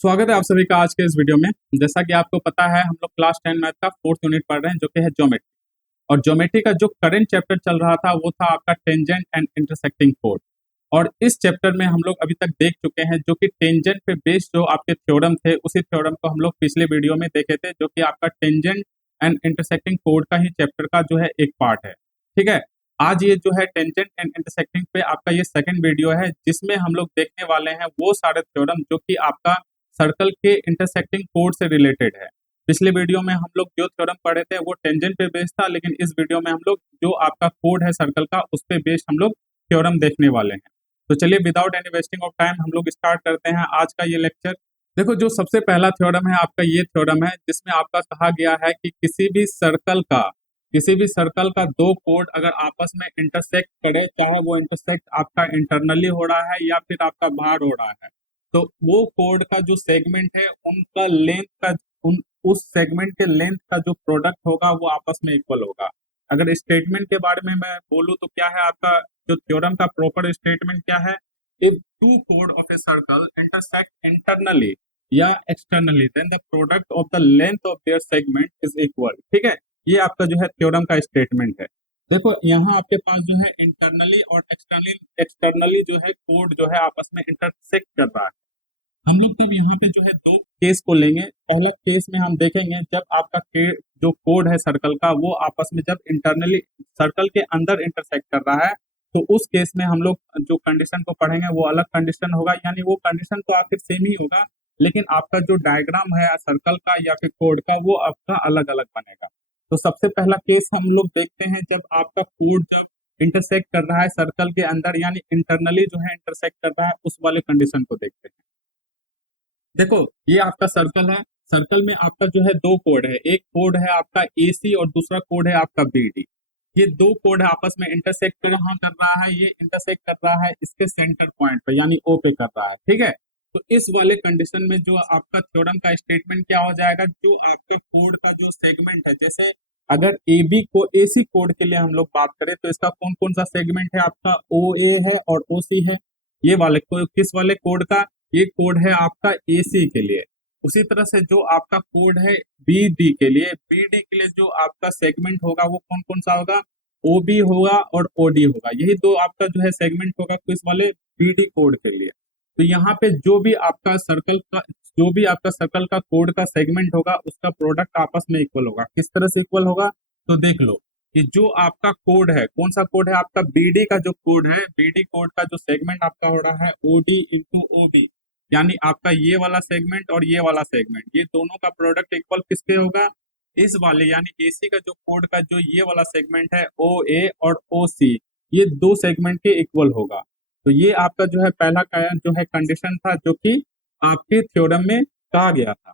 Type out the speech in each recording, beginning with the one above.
स्वागत है आप सभी का आज के इस वीडियो में। जैसा कि आपको पता है हम लोग क्लास 10 मैथ का 4th यूनिट पढ़ रहे हैं जो कि है ज्योमेट्री। और ज्योमेट्री का जो करंट चैप्टर चल रहा था वो था आपका टेंजेंट एंड इंटरसेक्टिंग कोड। और इस चैप्टर में हम लोग अभी तक देख चुके हैं जो कि टेंजेंट पे बेस्ड जो आपके थ्योरम थे उसी थ्योरम को हम लोग पिछले वीडियो में देखे थे, जो कि आपका टेंजेंट एंड इंटरसेक्टिंग कोड का ही चैप्टर का जो है एक पार्ट है। ठीक है, आज ये जो है टेंजेंट एंड इंटरसेक्टिंग पे आपका ये सेकंड वीडियो है जिसमें हम लोग देखने वाले हैं वो सारे थ्योरम जो कि आपका सर्कल के इंटरसेक्टिंग कोड से रिलेटेड है। पिछले वीडियो में हम लोग जो थ्योरम पढ़े थे वो टेंजेंट पे बेस्ड था, लेकिन इस वीडियो में हम लोग जो आपका कोड है सर्कल का उस पे बेस्ड हम लोग थ्योरम देखने वाले हैं। तो चलिए without any wasting of time हम लोग स्टार्ट करते हैं आज का ये लेक्चर। देखो, जो सबसे पहला थ्योरम है आपका ये थ्योरम है जिसमें आपका कहा गया है कि किसी भी सर्कल का दो कोड अगर आपस में इंटरसेक्ट करे, चाहे वो इंटरसेक्ट आपका इंटरनली हो रहा है या फिर आपका बाहर हो रहा है, तो वो कोड का जो सेगमेंट है उनका लेंथ का उस सेगमेंट के लेंथ का जो प्रोडक्ट होगा वो आपस में इक्वल होगा। अगर स्टेटमेंट के बारे में मैं बोलूं तो क्या है आपका जो थ्योरम का प्रॉपर स्टेटमेंट क्या है? इफ टू कोड of a circle intersect internally या externally then the product of the length of their segment is equal. ठीक है, ये आपका जो है थ्योरम का स्टेटमेंट है। देखो, यहाँ आपके पास जो है इंटरनली और एक्सटर्नली जो है कोड जो है आपस में इंटरसेक्ट कर रहा है। हम लोग तब यहाँ पे जो है दो केस को लेंगे। पहला केस में हम देखेंगे जब आपका जो कोड है सर्कल का वो आपस में जब इंटरनली सर्कल के अंदर इंटरसेक्ट कर रहा है, तो उस केस में हम लोग जो कंडीशन को पढ़ेंगे वो अलग कंडीशन होगा। यानी वो कंडीशन तो आखिर सेम ही होगा, लेकिन आपका जो डायग्राम है सर्कल का या फिर कोड का वो आपका अलग अलग बनेगा। तो सबसे पहला केस हम लोग देखते हैं जब आपका कोड जब इंटरसेक्ट कर रहा है सर्कल के अंदर, यानी इंटरनली जो है इंटरसेक्ट कर रहा है, उस वाले कंडीशन को देखते हैं। देखो, ये आपका सर्कल है। सर्कल में आपका जो है दो कोड है, एक कोड है आपका AC और दूसरा कोड है आपका BD। ये दो कोड आपस में इंटरसेक्ट कहाँ कर रहा है? ये इंटरसेक्ट कर रहा है इसके सेंटर पॉइंट पे, यानी O पे कर रहा है। ठीक है, तो इस वाले कंडीशन में जो आपका थ्योरम का स्टेटमेंट क्या हो जाएगा? जो आपके कोड का जो सेगमेंट है, जैसे अगर AB को AC कोड के लिए हम लोग बात करें तो इसका कौन कौन सा सेगमेंट है? आपका OA है और OC है। ये वाले किस वाले कोड का? ये कोड है आपका AC के लिए। उसी तरह से जो आपका कोड है BD के लिए जो आपका सेगमेंट होगा वो कौन कौन सा होगा? OB होगा और OD होगा। यही दो आपका जो है सेगमेंट होगा किस वाले? BD कोड के लिए। तो यहाँ पे जो भी आपका सर्कल का कोड का सेगमेंट होगा उसका प्रोडक्ट आपस में इक्वल होगा। किस तरह से इक्वल होगा? तो देख लो कि जो आपका कोड है, कौन सा कोड है? आपका BD का जो कोड है, BD कोड का जो सेगमेंट आपका हो रहा है OD इंटू OB, यानी आपका ये वाला सेगमेंट और ये वाला सेगमेंट, ये दोनों का प्रोडक्ट इक्वल किसके होगा? इस वाले यानी AC का जो कोड का जो ये वाला सेगमेंट है OA और OC, ये दो सेगमेंट के इक्वल होगा। तो ये आपका जो है पहला का जो है कंडीशन था जो कि आपके थ्योरम में कहा गया था।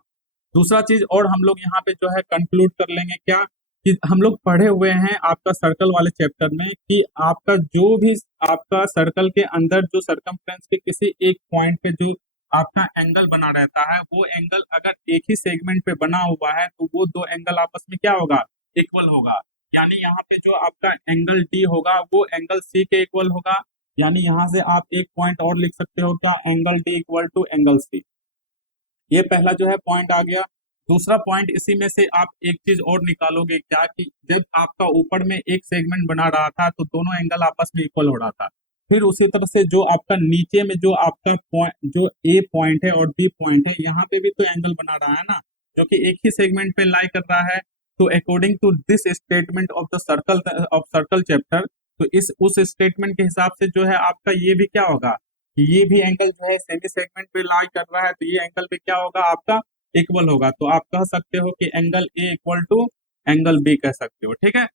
दूसरा चीज और हम लोग यहाँ पे जो है कंक्लूड कर लेंगे क्या, कि हम लोग पढ़े हुए हैं आपका सर्कल वाले चैप्टर में कि आपका जो भी आपका सर्कल के अंदर जो सरकमफ्रेंस के किसी एक पॉइंट पे जो आपका एंगल बना रहता है, वो एंगल अगर एक ही सेगमेंट पे बना हुआ है तो वो दो एंगल आपस में क्या होगा? इक्वल होगा। यानी यहाँ पे जो आपका एंगल D होगा वो एंगल C के इक्वल होगा। यानी यहाँ से आप एक पॉइंट और लिख सकते हो क्या? Angle D equal to angle C। ये पहला जो है पॉइंट आ गया। दूसरा पॉइंट इसी में से आप एक चीज और निकालोगे क्या, कि जब आपका ऊपर में एक सेगमेंट बना रहा था तो दोनों एंगल आपस में इक्वल हो रहा था। फिर उसी तरह से जो आपका नीचे में जो आपका पॉइंट जो A पॉइंट है और B पॉइंट है, यहाँ पे भी तो एंगल बना रहा है ना, जो कि एक ही सेगमेंट पे लाई कर रहा है। तो according to this statement of the circle chapter, तो इस उस स्टेटमेंट के हिसाब से जो है आपका ये भी क्या होगा? ये भी एंगल जो है सेमी सेगमेंट पे लाई कर रहा है, तो ये एंगल पे क्या होगा? आपका इक्वल होगा। तो आप कह सकते हो कि angle A equal to angle B कह सकते हो। ठीक है,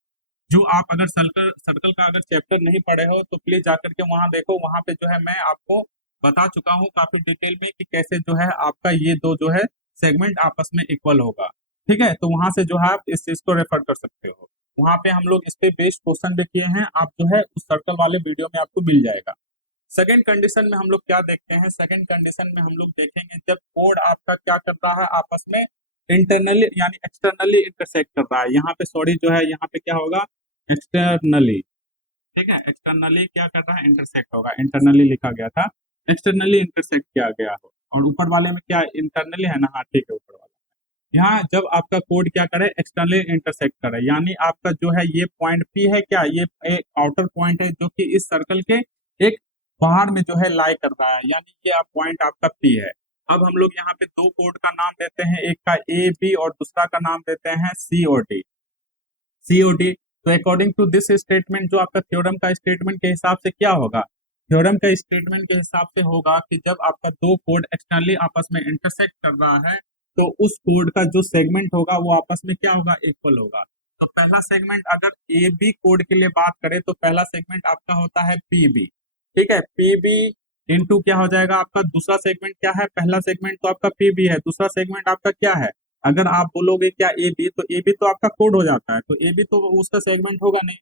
जो आप अगर सर्कल सर्कल का अगर चैप्टर नहीं पढ़े हो तो प्लीज जाकर के वहां देखो, वहां पे जो है मैं आपको बता चुका हूँ काफी डिटेल में कि कैसे जो है आपका ये दो जो है सेगमेंट आपस में इक्वल होगा। ठीक है, तो वहां से जो है आप इस चीज को रेफर कर सकते हो। वहां पे हम लोग इस पे बेस्ड क्वेश्चन भी किए हैं, आप जो है उस सर्कल वाले वीडियो में आपको मिल जाएगा। सेकंड कंडीशन में हम लोग क्या देखते हैं? सेकंड कंडीशन में हम लोग देखेंगे जब कोड आपका क्या कर रहा है? आपस में इंटरनली यानी एक्सटर्नली इंटरसेक्ट कर रहा है। यहाँ पे सॉरी जो है यहाँ पे क्या होगा? एक्सटर्नली। ठीक है, एक्सटर्नली क्या कर रहा है? इंटरसेक्ट होगा। इंटरनली लिखा गया था, एक्सटर्नली इंटरसेक्ट किया गया हो। और ऊपर वाले में क्या इंटरनली है ना, हाँ ठीक है ऊपर वाला। यहाँ जब आपका कोड क्या करे, एक्सटर्नली इंटरसेक्ट करे, यानी आपका जो है ये पॉइंट पी है क्या, ये एक आउटर पॉइंट है जो कि इस सर्कल के एक बाहर में जो है लाई कर रहा है, यानी ये आप पॉइंट आपका पी है। अब हम लोग यहाँ पे दो कोड का नाम देते हैं, एक का ए बी और दूसरा का नाम देते हैं सी और डी। सीओडी। तो अकॉर्डिंग टू दिस स्टेटमेंट, जो आपका थ्योरम का स्टेटमेंट के हिसाब से क्या होगा, थ्योरम का स्टेटमेंट के हिसाब से होगा कि जब आपका दो कोड एक्सटर्नली आपस में इंटरसेक्ट कर रहा है तो उस कोड का जो सेगमेंट होगा वो आपस में क्या होगा, इक्वल होगा। तो पहला सेगमेंट अगर ए बी कोड के लिए बात करें तो पहला सेगमेंट आपका होता है पी बी, ठीक है। पी बी इंटू क्या हो जाएगा आपका दूसरा सेगमेंट क्या है, पहला सेगमेंट तो आपका पी बी है, दूसरा सेगमेंट आपका क्या है। अगर आप बोलोगे क्या ए बी, तो ए बी तो आपका कोड हो जाता है, तो ए बी तो उसका सेगमेंट होगा नहीं,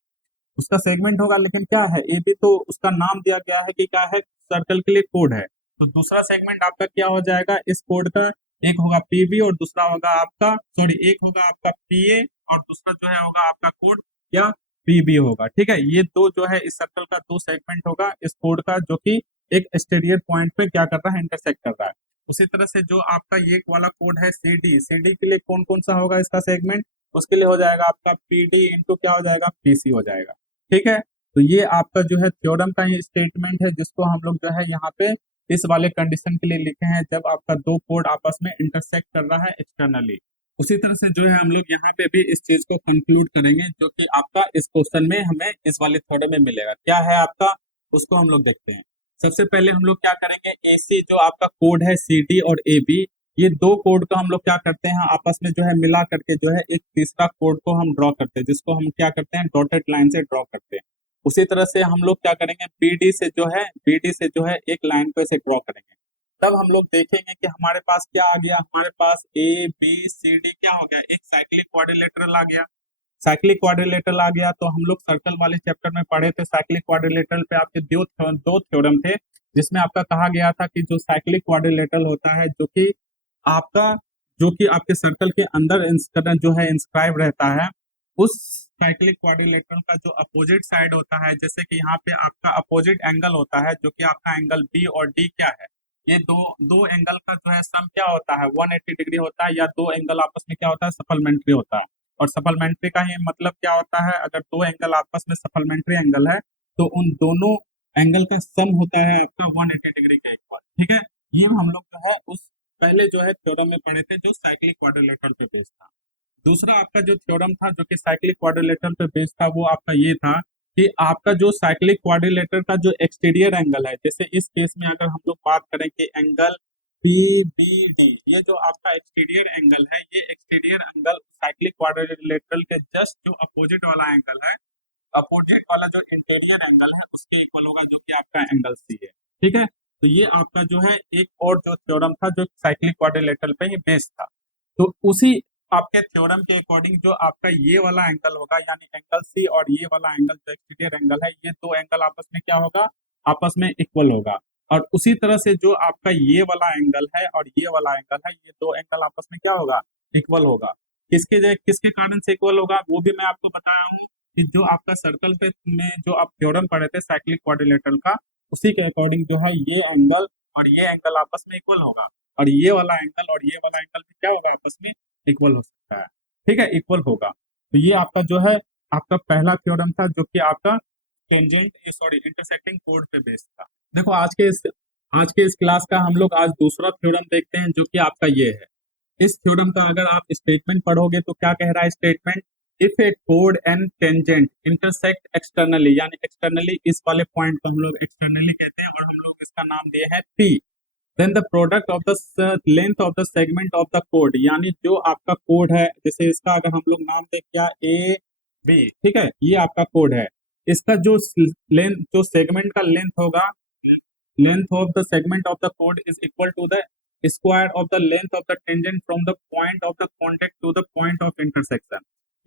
उसका सेगमेंट होगा, लेकिन क्या है ए बी तो उसका नाम दिया गया है कि क्या है, सर्कल के लिए कोड है। तो दूसरा सेगमेंट आपका क्या हो जाएगा इस कोड का, एक होगा पी बी और दूसरा होगा आपका, सॉरी एक होगा आपका पी ए और दूसरा जो है होगा आपका कोड या पी बी होगा, ठीक है। ये दो जो है इस सर्कल का दो सेगमेंट होगा इस कोड का, जो कि एक एक्सटीरियर पॉइंट पे क्या कर रहा है, इंटरसेक्ट कर रहा है। उसी तरह से जो आपका ये वाला कोड है सी डी, सी डी के लिए कौन कौन सा होगा इसका सेगमेंट, उसके लिए हो जाएगा आपका पी डी इंटू क्या हो जाएगा, पी सी हो जाएगा, ठीक है। तो ये आपका जो है थ्योरम का ही स्टेटमेंट है, जिसको हम लोग जो है यहाँ पे इस वाले कंडीशन के लिए लिखे हैं, जब आपका दो कोड आपस में इंटरसेक्ट कर रहा है एक्सटर्नली। उसी तरह से जो है हम लोग यहाँ पे भी इस चीज को कंक्लूड करेंगे, जो कि आपका इस क्वेश्चन में हमें इस वाले थ्योरम में मिलेगा, क्या है आपका, उसको हम लोग देखते हैं। सबसे पहले हम लोग क्या करेंगे, एसी जो आपका कोड है सी डी और ए बी, ये दो कोड को हम लोग क्या करते हैं आपस में जो है मिला करके जो है एक तीसरा कोड को हम ड्रॉ करते हैं, जिसको हम क्या करते हैं डॉटेड लाइन से ड्रॉ करते हैं। उसी तरह से हम लोग क्या करेंगे, बीडी से जो है, बीडी से जो है एक लाइन को ऐसे ड्रॉ करेंगे। तब हम लोग देखेंगे कि हमारे पास क्या आ गया, हमारे पास ए बी सी डी क्या हो गया, एक साइक्लिक क्वाड्रिलेटरल आ गया। साइक्लिक क्वाड्रिलेटरल आ गया तो हम लोग सर्कल वाले चैप्टर में पढ़े थे, साइक्लिक क्वाड्रिलेटरल पे आपके दो थ्योरम थे, जिसमें आपका कहा गया था कि जो साइक्लिक क्वाड्रिलेटरल होता है, आपका जो कि आपके सर्कल के अंदर जो है इंस्क्राइब रहता है, उस साइक्लिक क्वाड्रिलेटरल का जो अपोजिट साइड होता है, जैसे कि यहाँ पे आपका अपोजिट एंगल होता है, जो कि आपका एंगल बी और डी क्या है, ये दो दो एंगल का जो है सम क्या होता है 180 डिग्री होता है, या दो एंगल आपस में क्या होता है, सप्लीमेंट्री होता है। और सप्लीमेंट्री का ही मतलब क्या होता है, अगर दो एंगल आपस में सप्लीमेंट्री एंगल है तो उन दोनों एंगल का सम होता है आपका 180 डिग्री के इक्वल, ठीक है। ये हम लोग जो है उस पहले जो है थ्योरम में पढ़े थे, जो साइक्लिक क्वाड्रिलेटरल पे बेस्ड था। दूसरा आपका जो थ्योरम था जो कि साइक्लिक क्वाड्रिलेटरल पे बेस्ड था, वो आपका ये था कि आपका जो साइक्लिक क्वाड्रिलेटरल का जो एक्सटीरियर एंगल है, जैसे इस केस में अगर हम लोग बात करें कि एंगल पी बी डी, ये जो आपका एक्सटीरियर एंगल है, ये एक्सटीरियर एंगल साइक्लिक क्वाड्रिलेटरल के जस्ट जो अपोजिट वाला एंगल है, अपोजिट वाला जो इंटीरियर एंगल है उसके इक्वल होगा, जो कि आपका एंगल सी है, ठीक है। तो ये आपका जो है एक और जो थ्योरम था जो साइक्लिक क्वाड्रिलेटरल पे ही बेस्ड था। तो उसी आपके थ्योरम के अकॉर्डिंग जो आपका ये वाला एंगल होगा, यानी एंगल सी और ये वाला एंगल जो एक्सटीरियर एंगल है, ये दो एंगल आपस में क्या होगा, आपस में इक्वल होगा। और उसी तरह से जो आपका ये वाला एंगल है और ये वाला एंगल है, ये दो एंगल आपस में क्या होगा, इक्वल होगा। किसके कारण से इक्वल होगा, वो भी मैं आपको बताया हूँ कि जो आपका सर्कल पे में जो आप थ्योरम पढ़े थे साइक्लिक क्वाड्रिलेटरल का, उसी के अकॉर्डिंग जो है ये एंगल और ये एंगल आपस में इक्वल होगा, और ये वाला एंगल और ये वाला एंगल भी क्या होगा, आपस में इक्वल हो सकता है, ठीक है, इक्वल होगा। तो ये आपका जो है आपका पहला थ्योरम था, जो कि आपका टेंजेंट सॉरी इंटरसेक्टिंग कोड पे बेस्ड था। देखो आज के इस क्लास का हम लोग आज दूसरा थ्योरम देखते हैं, जो कि आपका ये है। इस थ्योरम का अगर आप स्टेटमेंट पढ़ोगे तो क्या कह रहा है statement, if A code and tangent intersect externally, यानी एक्सटर्नली इस वाले पॉइंट को हम लोग एक्सटर्नली कहते हैं और हम लोग इसका नाम दिए हैं P, then the product of the length of the segment of the कोड, यानी जो आपका कोड है, जैसे इसका अगर हम लोग नाम दे क्या ए बी, ठीक है, ये आपका कोड है, इसका जो लेंथ जो सेगमेंट का लेंथ होगा, length of the segment of the कोड is equal to the square of the length of the tangent from the point of the contact to the point of intersection.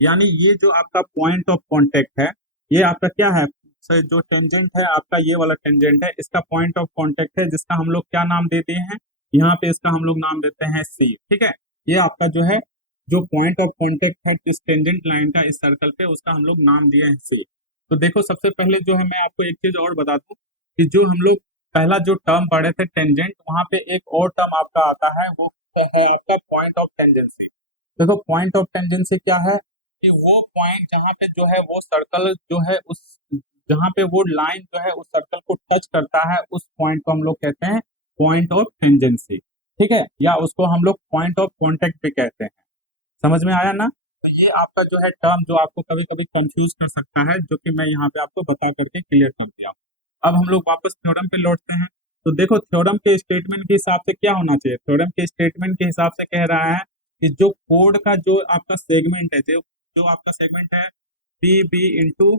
यानी ये जो आपका point of contact है, ये आपका क्या है, जो टेंजेंट है आपका, ये वाला टेंजेंट है, इसका पॉइंट ऑफ कॉन्टेक्ट है, जिसका हम लोग क्या नाम देते हैं, यहाँ पे इसका हम लोग नाम देते हैं सी, ठीक है। ये आपका जो है जो पॉइंट ऑफ कॉन्टेक्ट है इस टेंजेंट लाइन का इस सर्कल पे, उसका हम लोग नाम दिए हैं सी। तो देखो सबसे पहले जो है मैं आपको एक चीज और बता दूं कि जो हम लोग पहला जो टर्म पढ़े थे टेंजेंट, वहां पे एक और टर्म आपका आता है, वो है आपका पॉइंट ऑफ टेंजेंसी। देखो पॉइंट ऑफ टेंजेंसी क्या है कि वो पॉइंट जहाँ पे जो है वो सर्कल जो है उस जहाँ पे वो लाइन जो है उस सर्कल को टच करता है, उस पॉइंट को हम लोग कहते हैं पॉइंट ऑफ टेंजेंसी। ठीक है, या उसको हम लोग पॉइंट ऑफ कॉन्टेक्ट भी कहते हैं। समझ में आया ना? तो ये आपका जो है टर्म जो आपको कभी कभी कंफ्यूज कर सकता है, जो कि मैं यहाँ पे आपको बता करके क्लियर कर दिया। अब हम लोग वापस थ्योरम पे लौटते हैं। तो देखो थ्योरम के स्टेटमेंट के हिसाब से क्या होना चाहिए, थ्योरम के स्टेटमेंट के हिसाब से कह रहा है कि जो कोड का जो आपका सेगमेंट है, जो जो आपका सेगमेंट है P B into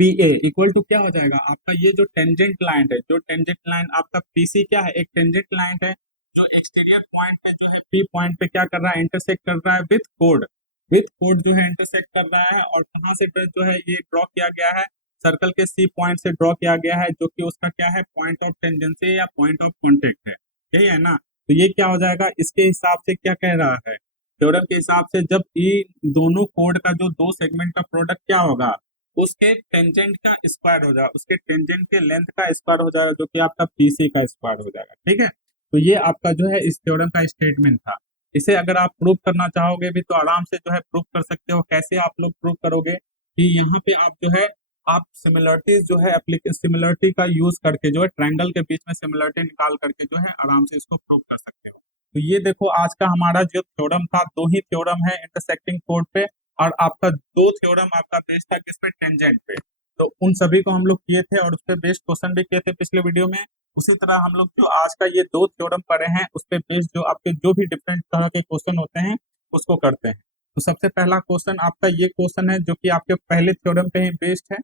P A equal to क्या हो जाएगा आपका, ये जो टेंजेंट लाइन है, जो टेंजेंट लाइन आपका पीसी क्या है, एक टेंजेंट लाइन है जो एक्सटीरियर पॉइंट पे जो है पी पॉइंट पे क्या कर रहा है, इंटरसेक्ट कर रहा है विथ कोड। विथ कोड जो है इंटरसेक्ट कर रहा है, और कहाँ से जो है ये ड्रॉ किया गया है, सर्कल के सी पॉइंट से ड्रॉ किया गया है, जो कि उसका क्या है, पॉइंट ऑफ टेंजेंसी या पॉइंट ऑफ कॉन्टेक्ट है। यही है ना? तो ये क्या हो जाएगा, इसके हिसाब से क्या कह रहा है थ्योरम के हिसाब से, जब ये दोनों कोड का जो दो सेगमेंट का प्रोडक्ट क्या होगा, उसके टेंजेंट का स्क्वायर हो जाएगा, उसके टेंजेंट के लेंथ का स्क्वायर हो जाएगा, जो कि आपका पीसी का स्क्वायर हो जाएगा। ठीक है, तो ये आपका जो है इस थ्योरम का स्टेटमेंट था। इसे अगर आप प्रूव करना चाहोगे भी तो आराम से जो है प्रूव कर सकते हो। कैसे आप लोग प्रूव करोगे कि यहाँ पे आप जो है आप सिमिलरिटीज जो है सिमिलरिटी का यूज करके जो है ट्रायंगल के बीच में सिमिलरिटी निकाल करके जो है आराम से इसको प्रूव कर सकते हो। तो ये देखो आज का हमारा जो थ्योरम था, दो ही थ्योरम है इंटरसेक्टिंग कोड पे, और आपका दो थ्योरम आपका बेस्ड था किस पे, टेंजेंट पे। तो उन सभी को हम लोग किए थे और उस पे बेस्ड क्वेश्चन भी किए थे पिछले वीडियो में। उसी तरह हम लोग जो आज का ये दो थ्योरम पढ़े हैं उस पे बेस्ड जो आपके जो भी डिफरेंट तरह के क्वेश्चन होते हैं उसको करते हैं। तो सबसे पहला क्वेश्चन आपका ये क्वेश्चन है जो कि आपके पहले थ्योरम पे ही बेस्ड है।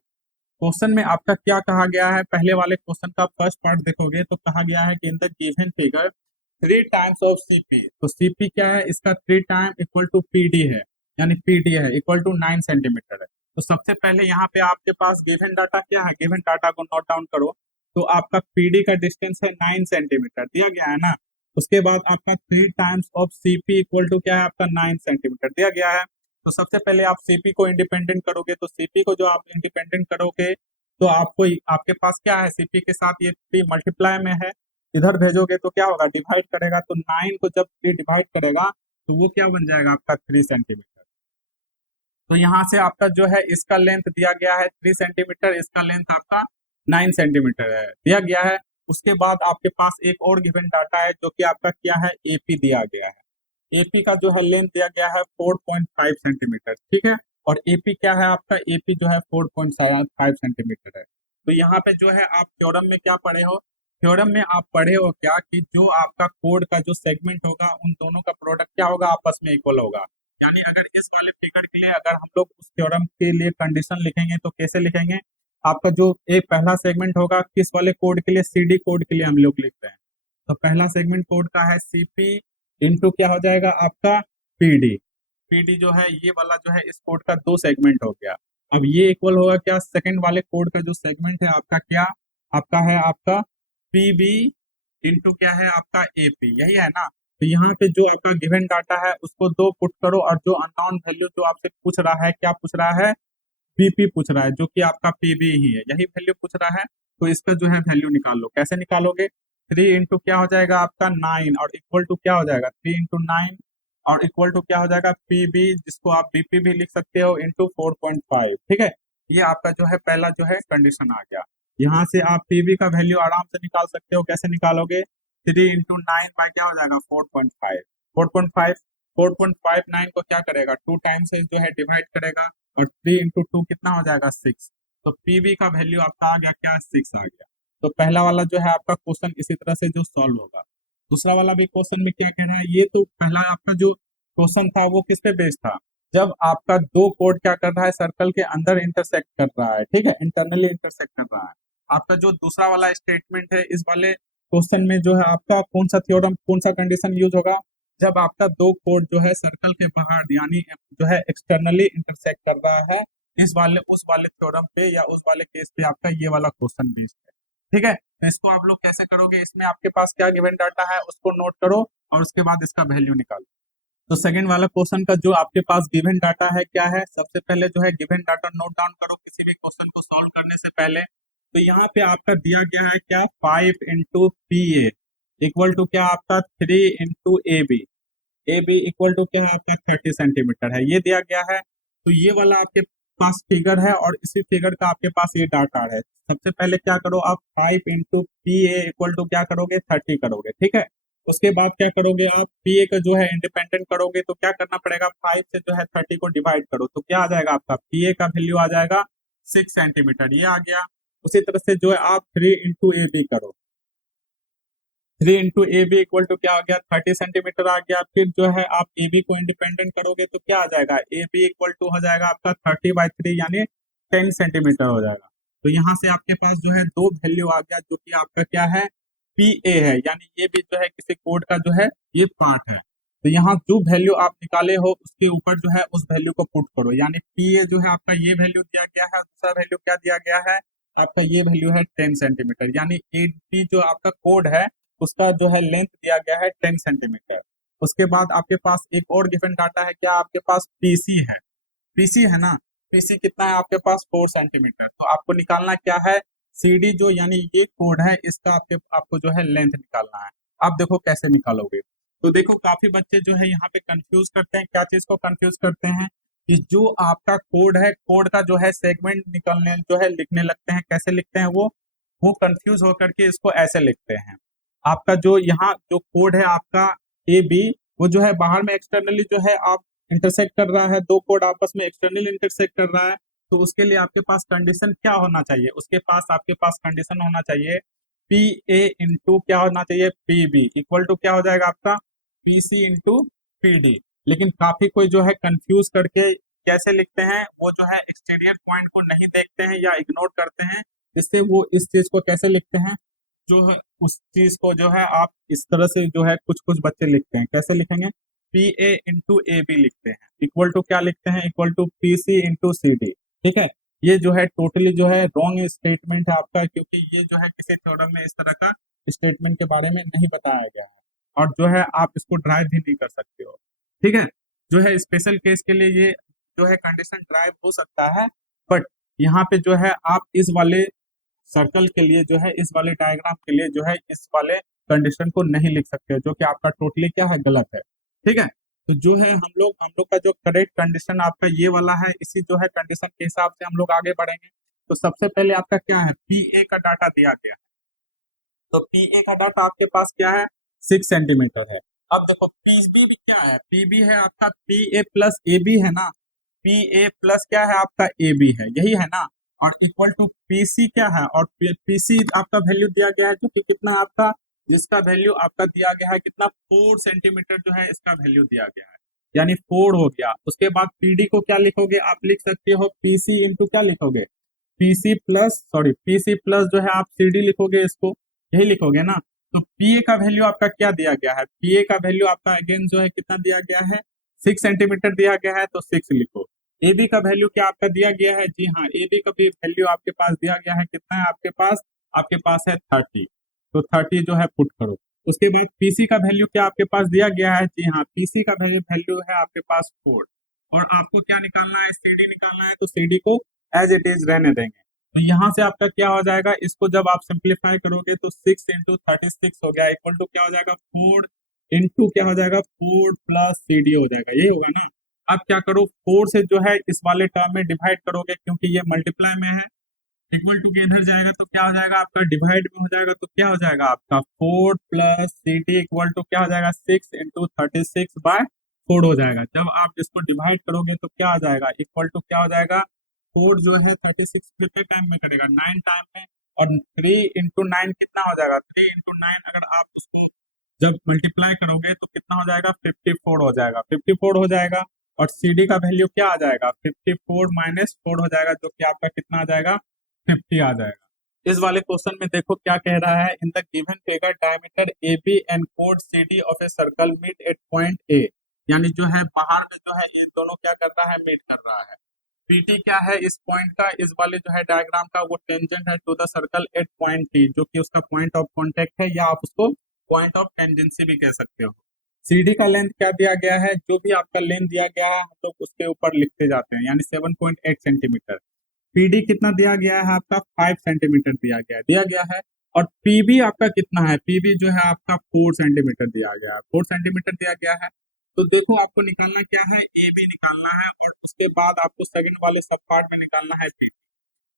क्वेश्चन में आपका क्या कहा गया है, पहले वाले क्वेश्चन का फर्स्ट पार्ट देखोगे तो कहा गया है कि इन the given figure 3 times of CP. तो सीपी क्या है, इसका 3 टाइम इक्वल टू पीडी है, यानी पीडी है इक्वल टू 9 सेंटीमीटर है। तो सबसे पहले यहाँ पे आपके पास गिवन डाटा क्या है, गिवन डाटा को नोट डाउन करो। तो आपका पीडी का डिस्टेंस है 9 सेंटीमीटर दिया गया है ना। उसके बाद आपका 3 times of CP equal to क्या है, आपका 9 सेंटीमीटर दिया गया है। तो सबसे पहले आप सीपी को इंडिपेंडेंट करोगे, तो सीपी को जो आप इंडिपेंडेंट करोगे तो आपको आपके पास क्या है, सीपी के साथ ये 3 मल्टीप्लाई में है, इधर भेजोगे तो क्या होगा, डिवाइड करेगा, तो 9 को जब 3 डिवाइड करेगा तो वो क्या बन जाएगा आपका 3 सेंटीमीटर। तो यहाँ से आपका जो है इसका लेंथ दिया गया है 3 सेंटीमीटर, इसका लेंथ आपका 9 सेंटीमीटर है दिया गया है। उसके बाद आपके पास एक और गिवन डाटा है जो कि आपका क्या है, एपी दिया गया है। एपी का जो है लेंथ दिया गया है 4.5 सेंटीमीटर। ठीक है, और एपी क्या है आपका, एपी जो है 4.5 सेंटीमीटर है। तो यहाँ पे जो है आप थ्योरम में क्या पढ़े हो, थ्योरम में आप पढ़े हो क्या कि जो आपका कोड का जो सेगमेंट होगा उन दोनों का प्रोडक्ट क्या होगा, आपस में इक्वल होगा। यानी अगर इस वाले फिगर के लिए अगर हम लोग उस थ्योरम के लिए कंडीशन लिखेंगे तो कैसे लिखेंगे, आपका जो एक पहला सेगमेंट होगा किस वाले कोड के लिए, सीडी कोड के लिए हम लोग लिखते हैं। तो पहला सेगमेंट कोड का है सीपी इंटू क्या हो जाएगा आपका पीडी। पीडी जो है ये वाला जो है इस कोड का दो सेगमेंट हो गया। अब ये इक्वल होगा क्या, सेकंड वाले कोड का जो सेगमेंट है आपका क्या, आपका है आपका पीबी इंटू क्या है आपका एपी, यही है ना। तो यहाँ पे जो आपका गिवन डाटा है उसको दो पुट करो, और जो अननोन वैल्यू जो आपसे पूछ रहा है, क्या पूछ रहा है, पीपी पूछ रहा है, जो कि आपका पीबी ही है, यही वैल्यू पूछ रहा है। तो इसका जो है वैल्यू निकाल लो। कैसे निकालोगे, 3 इंटू क्या हो जाएगा आपका 9, और इक्वल टू क्या हो जाएगा 3 इंटू 9, और इक्वल टू क्या हो जाएगा पीबी, जिसको आप बीपी भी लिख सकते हो, इंटू 4.5। ठीक है, ये आपका जो है पहला जो है कंडीशन आ गया। यहाँ से आप पीबी का वैल्यू आराम से निकाल सकते हो। कैसे निकालोगे, 3 इंटू 9 बाय क्या हो जाएगा 4.5, 4.5, 4.59 को क्या करेगा 2 टाइम से जो है डिवाइड करेगा, और 3 इंटू 2 कितना हो जाएगा 6। तो पीवी का वैल्यू आपका आ गया क्या, 6 आ गया। तो पहला वाला जो है आपका क्वेश्चन इसी तरह से जो सॉल्व होगा। दूसरा वाला भी क्वेश्चन में क्या कहना है, ये तो पहला आपका जो क्वेश्चन था वो किस पे बेस्ड था, जब आपका दो कोड क्या कर रहा है, सर्कल के अंदर इंटरसेक्ट कर रहा है। ठीक है, इंटरनली इंटरसेक्ट कर रहा है। आपका जो दूसरा वाला स्टेटमेंट है इस वाले क्वेश्चन में जो है आपका कौन सा थ्योरम, कौन सा कंडीशन यूज होगा, जब आपका दो कोड जो है सर्कल के बाहर यानी जो है एक्सटर्नली इंटरसेक्ट कर रहा है, इस वाले उस वाले थ्योरम पे या उस वाले केस पे आपका ये वाला क्वेश्चन बेस्ड है। ठीक है, तो इसको आप लोग कैसे करोगे, इसमें आपके पास क्या गिवन डाटा है उसको नोट करो, और उसके बाद इसका वैल्यू निकालो। तो सेकंड वाला क्वेश्चन का जो आपके पास गिवन डाटा है क्या है, सबसे पहले जो है गिवन डाटा नोट डाउन करो किसी भी क्वेश्चन को सॉल्व करने से पहले। तो यहाँ पे आपका दिया गया है क्या, 5 × PA इक्वल टू क्या आपका 3 × AB इक्वल टू क्या है आपका 30 सेंटीमीटर है, ये दिया गया है। तो ये वाला आपके पास फिगर है और इसी फिगर का आपके पास ये डाटा है। सबसे पहले क्या करो आप, 5 × PA इक्वल टू क्या करोगे, 30 करोगे, ठीक है। उसके बाद क्या करोगे आप, PA का जो है इंडिपेंडेंट करोगे तो क्या करना पड़ेगा, 5 से जो है 30 को डिवाइड करो तो क्या आ जाएगा आपका, PA का वैल्यू आ जाएगा 6 सेंटीमीटर, ये आ गया। उसी तरह से जो है आप 3 × AB करो, 3 × AB इक्वल टू क्या आ गया, 30 सेंटीमीटर आ गया। फिर जो है आप AB को इंडिपेंडेंट करोगे तो क्या आ जाएगा, AB इक्वल टू हो जाएगा आपका 30/3 यानी 10 सेंटीमीटर हो जाएगा। तो यहाँ से आपके पास जो है दो वैल्यू आ गया, जो कि आपका क्या है, PA है, यानी ये भी जो है किसी कोड का जो है ये पार्ट है। तो यहाँ जो वैल्यू आप निकाले हो उसके ऊपर जो है उस वैल्यू को पुट करो, यानी PA जो है आपका ये वैल्यू दिया गया है, दूसरा वैल्यू क्या दिया गया है आपका, ये वैल्यू है 10 सेंटीमीटर, यानी AB जो आपका कोड है उसका जो है लेंथ दिया गया है 10 सेंटीमीटर। उसके बाद आपके पास एक और गिवन डाटा है, क्या आपके पास पीसी है, पीसी है ना, पीसी कितना है आपके पास 4 सेंटीमीटर। तो आपको निकालना क्या है, सीडी जो यानी ये कोड है इसका आपको जो है लेंथ निकालना है। आप देखो कैसे निकालोगे। तो देखो काफी बच्चे जो है यहाँ पे कंफ्यूज करते हैं, क्या चीज को कंफ्यूज करते हैं कि जो आपका कोड है, कोड का जो है सेगमेंट निकलने जो है लिखने लगते हैं, कैसे लिखते हैं वो कंफ्यूज होकर के इसको ऐसे लिखते हैं। आपका जो यहाँ जो कोड है आपका ए बी, वो जो है बाहर में एक्सटर्नली जो है आप इंटरसेक्ट कर रहा है, दो कोड आपस में एक्सटर्नली इंटरसेक्ट कर रहा है। तो उसके लिए आपके पास कंडीशन क्या होना चाहिए, उसके पास आपके पास कंडीशन होना चाहिए पी ए इंटू क्या होना चाहिए, पी बी इक्वल टू क्या हो जाएगा आपका, P C into P D. लेकिन काफी कोई जो है कंफ्यूज करके कैसे लिखते हैं, वो जो है एक्सटीरियर पॉइंट को नहीं देखते हैं या इग्नोर करते हैं, जिससे वो इस चीज को कैसे लिखते हैं, जो है उस चीज को जो है आप इस तरह से जो है कुछ कुछ बच्चे लिखते हैं, कैसे लिखेंगे, P A into A B लिखते हैं, इक्वल टू क्या लिखते हैं, equal to P C into C D, ठीक है। ये जो है टोटली जो है रॉन्ग स्टेटमेंट है आपका, क्योंकि ये जो है किसी थ्योरम में इस तरह का स्टेटमेंट के बारे में नहीं बताया गया है, और जो है आप इसको ड्राइव भी नहीं कर सकते हो, ठीक है। जो है स्पेशल केस के लिए ये जो है कंडीशन ड्राइव हो सकता है, बट यहाँ पे जो है आप इस वाले सर्कल के लिए जो है, इस वाले डायग्राम के लिए जो है इस वाले कंडीशन को नहीं लिख सकते, जो कि आपका टोटली क्या है, गलत है, ठीक है। तो जो है हम लोग का जो करेक्ट कंडीशन आपका ये वाला है, इसी जो है कंडीशन के हिसाब से हम लोग आगे बढ़ेंगे। तो सबसे पहले आपका क्या है, पी ए का डाटा दिया गया है, तो पी ए का डाटा आपके पास क्या है, 6 सेंटीमीटर है। अब देखो पीबी भी क्या है, पीबी है आपका P A plus A B है ना, पी ए प्लस क्या है आपका ए बी है, यही है ना, और इक्वल टू पीसी क्या है, और पीसी आपका वैल्यू दिया गया है जो कि कितना आपका, जिसका वैल्यू आपका दिया गया है कितना, 4 सेंटीमीटर जो है इसका वैल्यू दिया गया है, यानी 4 हो गया। उसके बाद पीडी को क्या लिखोगे, आप लिख सकते हो पीसी इंटू क्या लिखोगे, पीसी प्लस जो है आप सीडी लिखोगे, इसको यही लिखोगे ना। तो पीए का वैल्यू आपका क्या दिया गया है, पीए का वैल्यू आपका अगेन जो है कितना दिया गया है, 6 सेंटीमीटर दिया गया है, तो 6 लिखो। एबी का वैल्यू क्या आपका दिया गया है, जी हाँ, एबी का भी वैल्यू आपके पास दिया गया है, कितना है आपके पास है 30, तो 30 जो है पुट करो। उसके बाद पीसी का वैल्यू क्या आपके पास दिया गया है, जी हाँ, पीसी का वैल्यू है आपके पास 4, और आपको क्या निकालना है, सीडी निकालना है, तो सीडी को एज इट इज रहने देंगे। तो यहाँ से आपका क्या हो जाएगा, इसको जब आप सिंप्लीफाई करोगे तो 6 × 36 हो गया, इक्वल टू क्या हो जाएगा, 4 इंटू क्या हो जाएगा, 4 प्लस सी डी हो जाएगा, यही होगा ना। अब क्या करो, 4 से जो है इस वाले टर्म में डिवाइड करोगे, क्योंकि ये मल्टीप्लाई में है, इक्वल टू के इधर जाएगा तो क्या हो जाएगा आपका, डिवाइड में हो जाएगा, तो क्या हो जाएगा आपका 4 plus C D equal to क्या हो जाएगा, 6 × 36/4 हो जाएगा। जब आप इसको डिवाइड करोगे तो क्या आ जाएगा, इक्वल टू क्या हो जाएगा, 4 जो है 36 कितने टाइम में करेगा, 9 टाइम में, और 3 × 9 कितना हो जाएगा, 3 × 9 अगर आप उसको जब मल्टीप्लाई करोगे तो कितना हो जाएगा, 54 हो जाएगा, 54 हो जाएगा। और सीडी का वैल्यू क्या आ जाएगा, 54 माइनस 4 हो जाएगा, जो कि आपका कितना आ जाएगा, 50 आ जाएगा। इस वाले क्वेश्चन में देखो क्या कह रहा है, in the given figure diameter A B and कोड C D of a circle meet at point A, यानी जो है बाहर में जो है ये दोनों क्या कर रहा है, मीट कर रहा है। पीटी क्या है इस पॉइंट का, इस वाले जो है डायग्राम का, वो टेंजेंट है to the circle at point T, जो कि उसका पॉइंट ऑफ कॉन्टेक्ट है, या आप उसको पॉइंट ऑफ टेंजेंसी भी कह सकते हो। सीडी का लेंथ क्या दिया गया है, जो भी आपका लेंथ दिया गया है हम लोग उसके ऊपर लिखते जाते हैं, यानी 7.8 सेंटीमीटर। पीडी कितना दिया गया है आपका 5 सेंटीमीटर दिया गया है। और पीबी आपका कितना है, पीबी जो है आपका 4 सेंटीमीटर दिया गया है, 4 सेंटीमीटर दिया गया है। तो देखो आपको निकालना क्या है, ए बी निकालना है, और उसके बाद आपको सेकंड वाले सब पार्ट में निकालना है बी।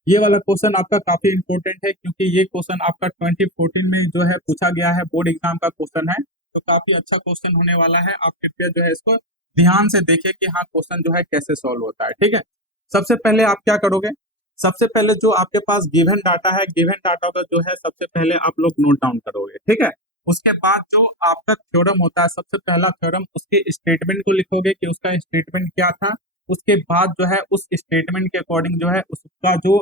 ये वाला क्वेश्चन आपका काफी इंपॉर्टेंट है, क्योंकि ये क्वेश्चन आपका 2014 में जो है पूछा गया है, बोर्ड एग्जाम का क्वेश्चन है। तो काफी अच्छा क्वेश्चन होने वाला है, आप कृपया जो है इसको ध्यान से देखिए कि हाँ क्वेश्चन जो है कैसे सॉल्व होता है। ठीक है, सबसे पहले आप क्या करोगे, सबसे पहले जो आपके पास गिवन डाटा है, गिवन डाटा का जो है सबसे पहले आप लोग नोट डाउन करोगे। ठीक है, उसके बाद जो आपका थ्योरम होता है, सबसे पहला थ्योरम, उसके स्टेटमेंट को लिखोगे कि उसका स्टेटमेंट क्या था। उसके बाद जो है उस स्टेटमेंट के अकॉर्डिंग जो है उसका जो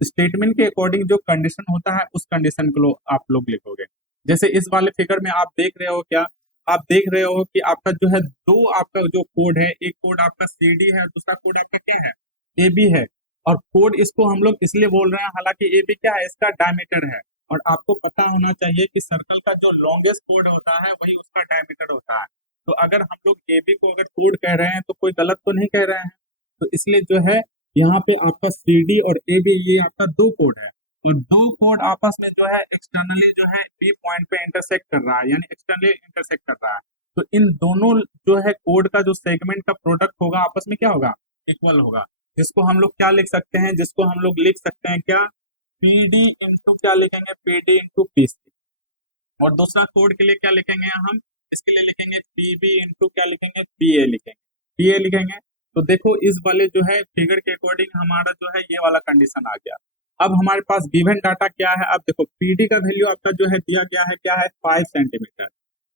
स्टेटमेंट के अकॉर्डिंग जो कंडीशन होता है उस कंडीशन को आप लोग लिखोगे। जैसे इस वाले फिगर में आप देख रहे हो, क्या आप देख रहे हो कि आपका जो है दो आपका जो कोड है, एक कोड आपका सी डी है, दूसरा कोड आपका क्या है, ए बी है। और कोड इसको हम लोग इसलिए बोल रहे हैं, हालांकि ए बी क्या है, इसका डायमीटर है। और आपको पता होना चाहिए कि सर्कल का जो लॉन्गेस्ट कोड होता है वही उसका डायमीटर होता है। तो अगर हम लोग ए बी को अगर कोड कह रहे हैं तो कोई गलत तो नहीं कह रहे हैं। तो इसलिए जो है यहाँ पे आपका सी डी और ए बी ये आपका दो कोड है, और दो कोड आपस में जो है एक्सटर्नली जो है बी पॉइंट पे इंटरसेक्ट कर रहा है, यानी एक्सटर्नली इंटरसेक्ट कर रहा है। तो इन दोनों जो है कोड का जो सेगमेंट का प्रोडक्ट होगा आपस में क्या होगा, इक्वल होगा। जिसको हम लोग क्या लिख सकते हैं, जिसको हम लोग लिख सकते हैं क्या, पी डी इंटू क्या लिखेंगे, P D into P C. और दूसरा कोड के लिए क्या लिखेंगे हम, इसके लिए लिखेंगे पी बी इंटू क्या लिखेंगे, पी ए लिखेंगे, पी ए लिखेंगे। तो देखो इस वाले जो है फिगर के अकॉर्डिंग हमारा जो है ये वाला कंडीशन आ गया। अब हमारे पास गिवन डाटा क्या है, अब देखो पीडी का वैल्यू आपका जो है दिया गया है क्या है, 5 सेंटीमीटर।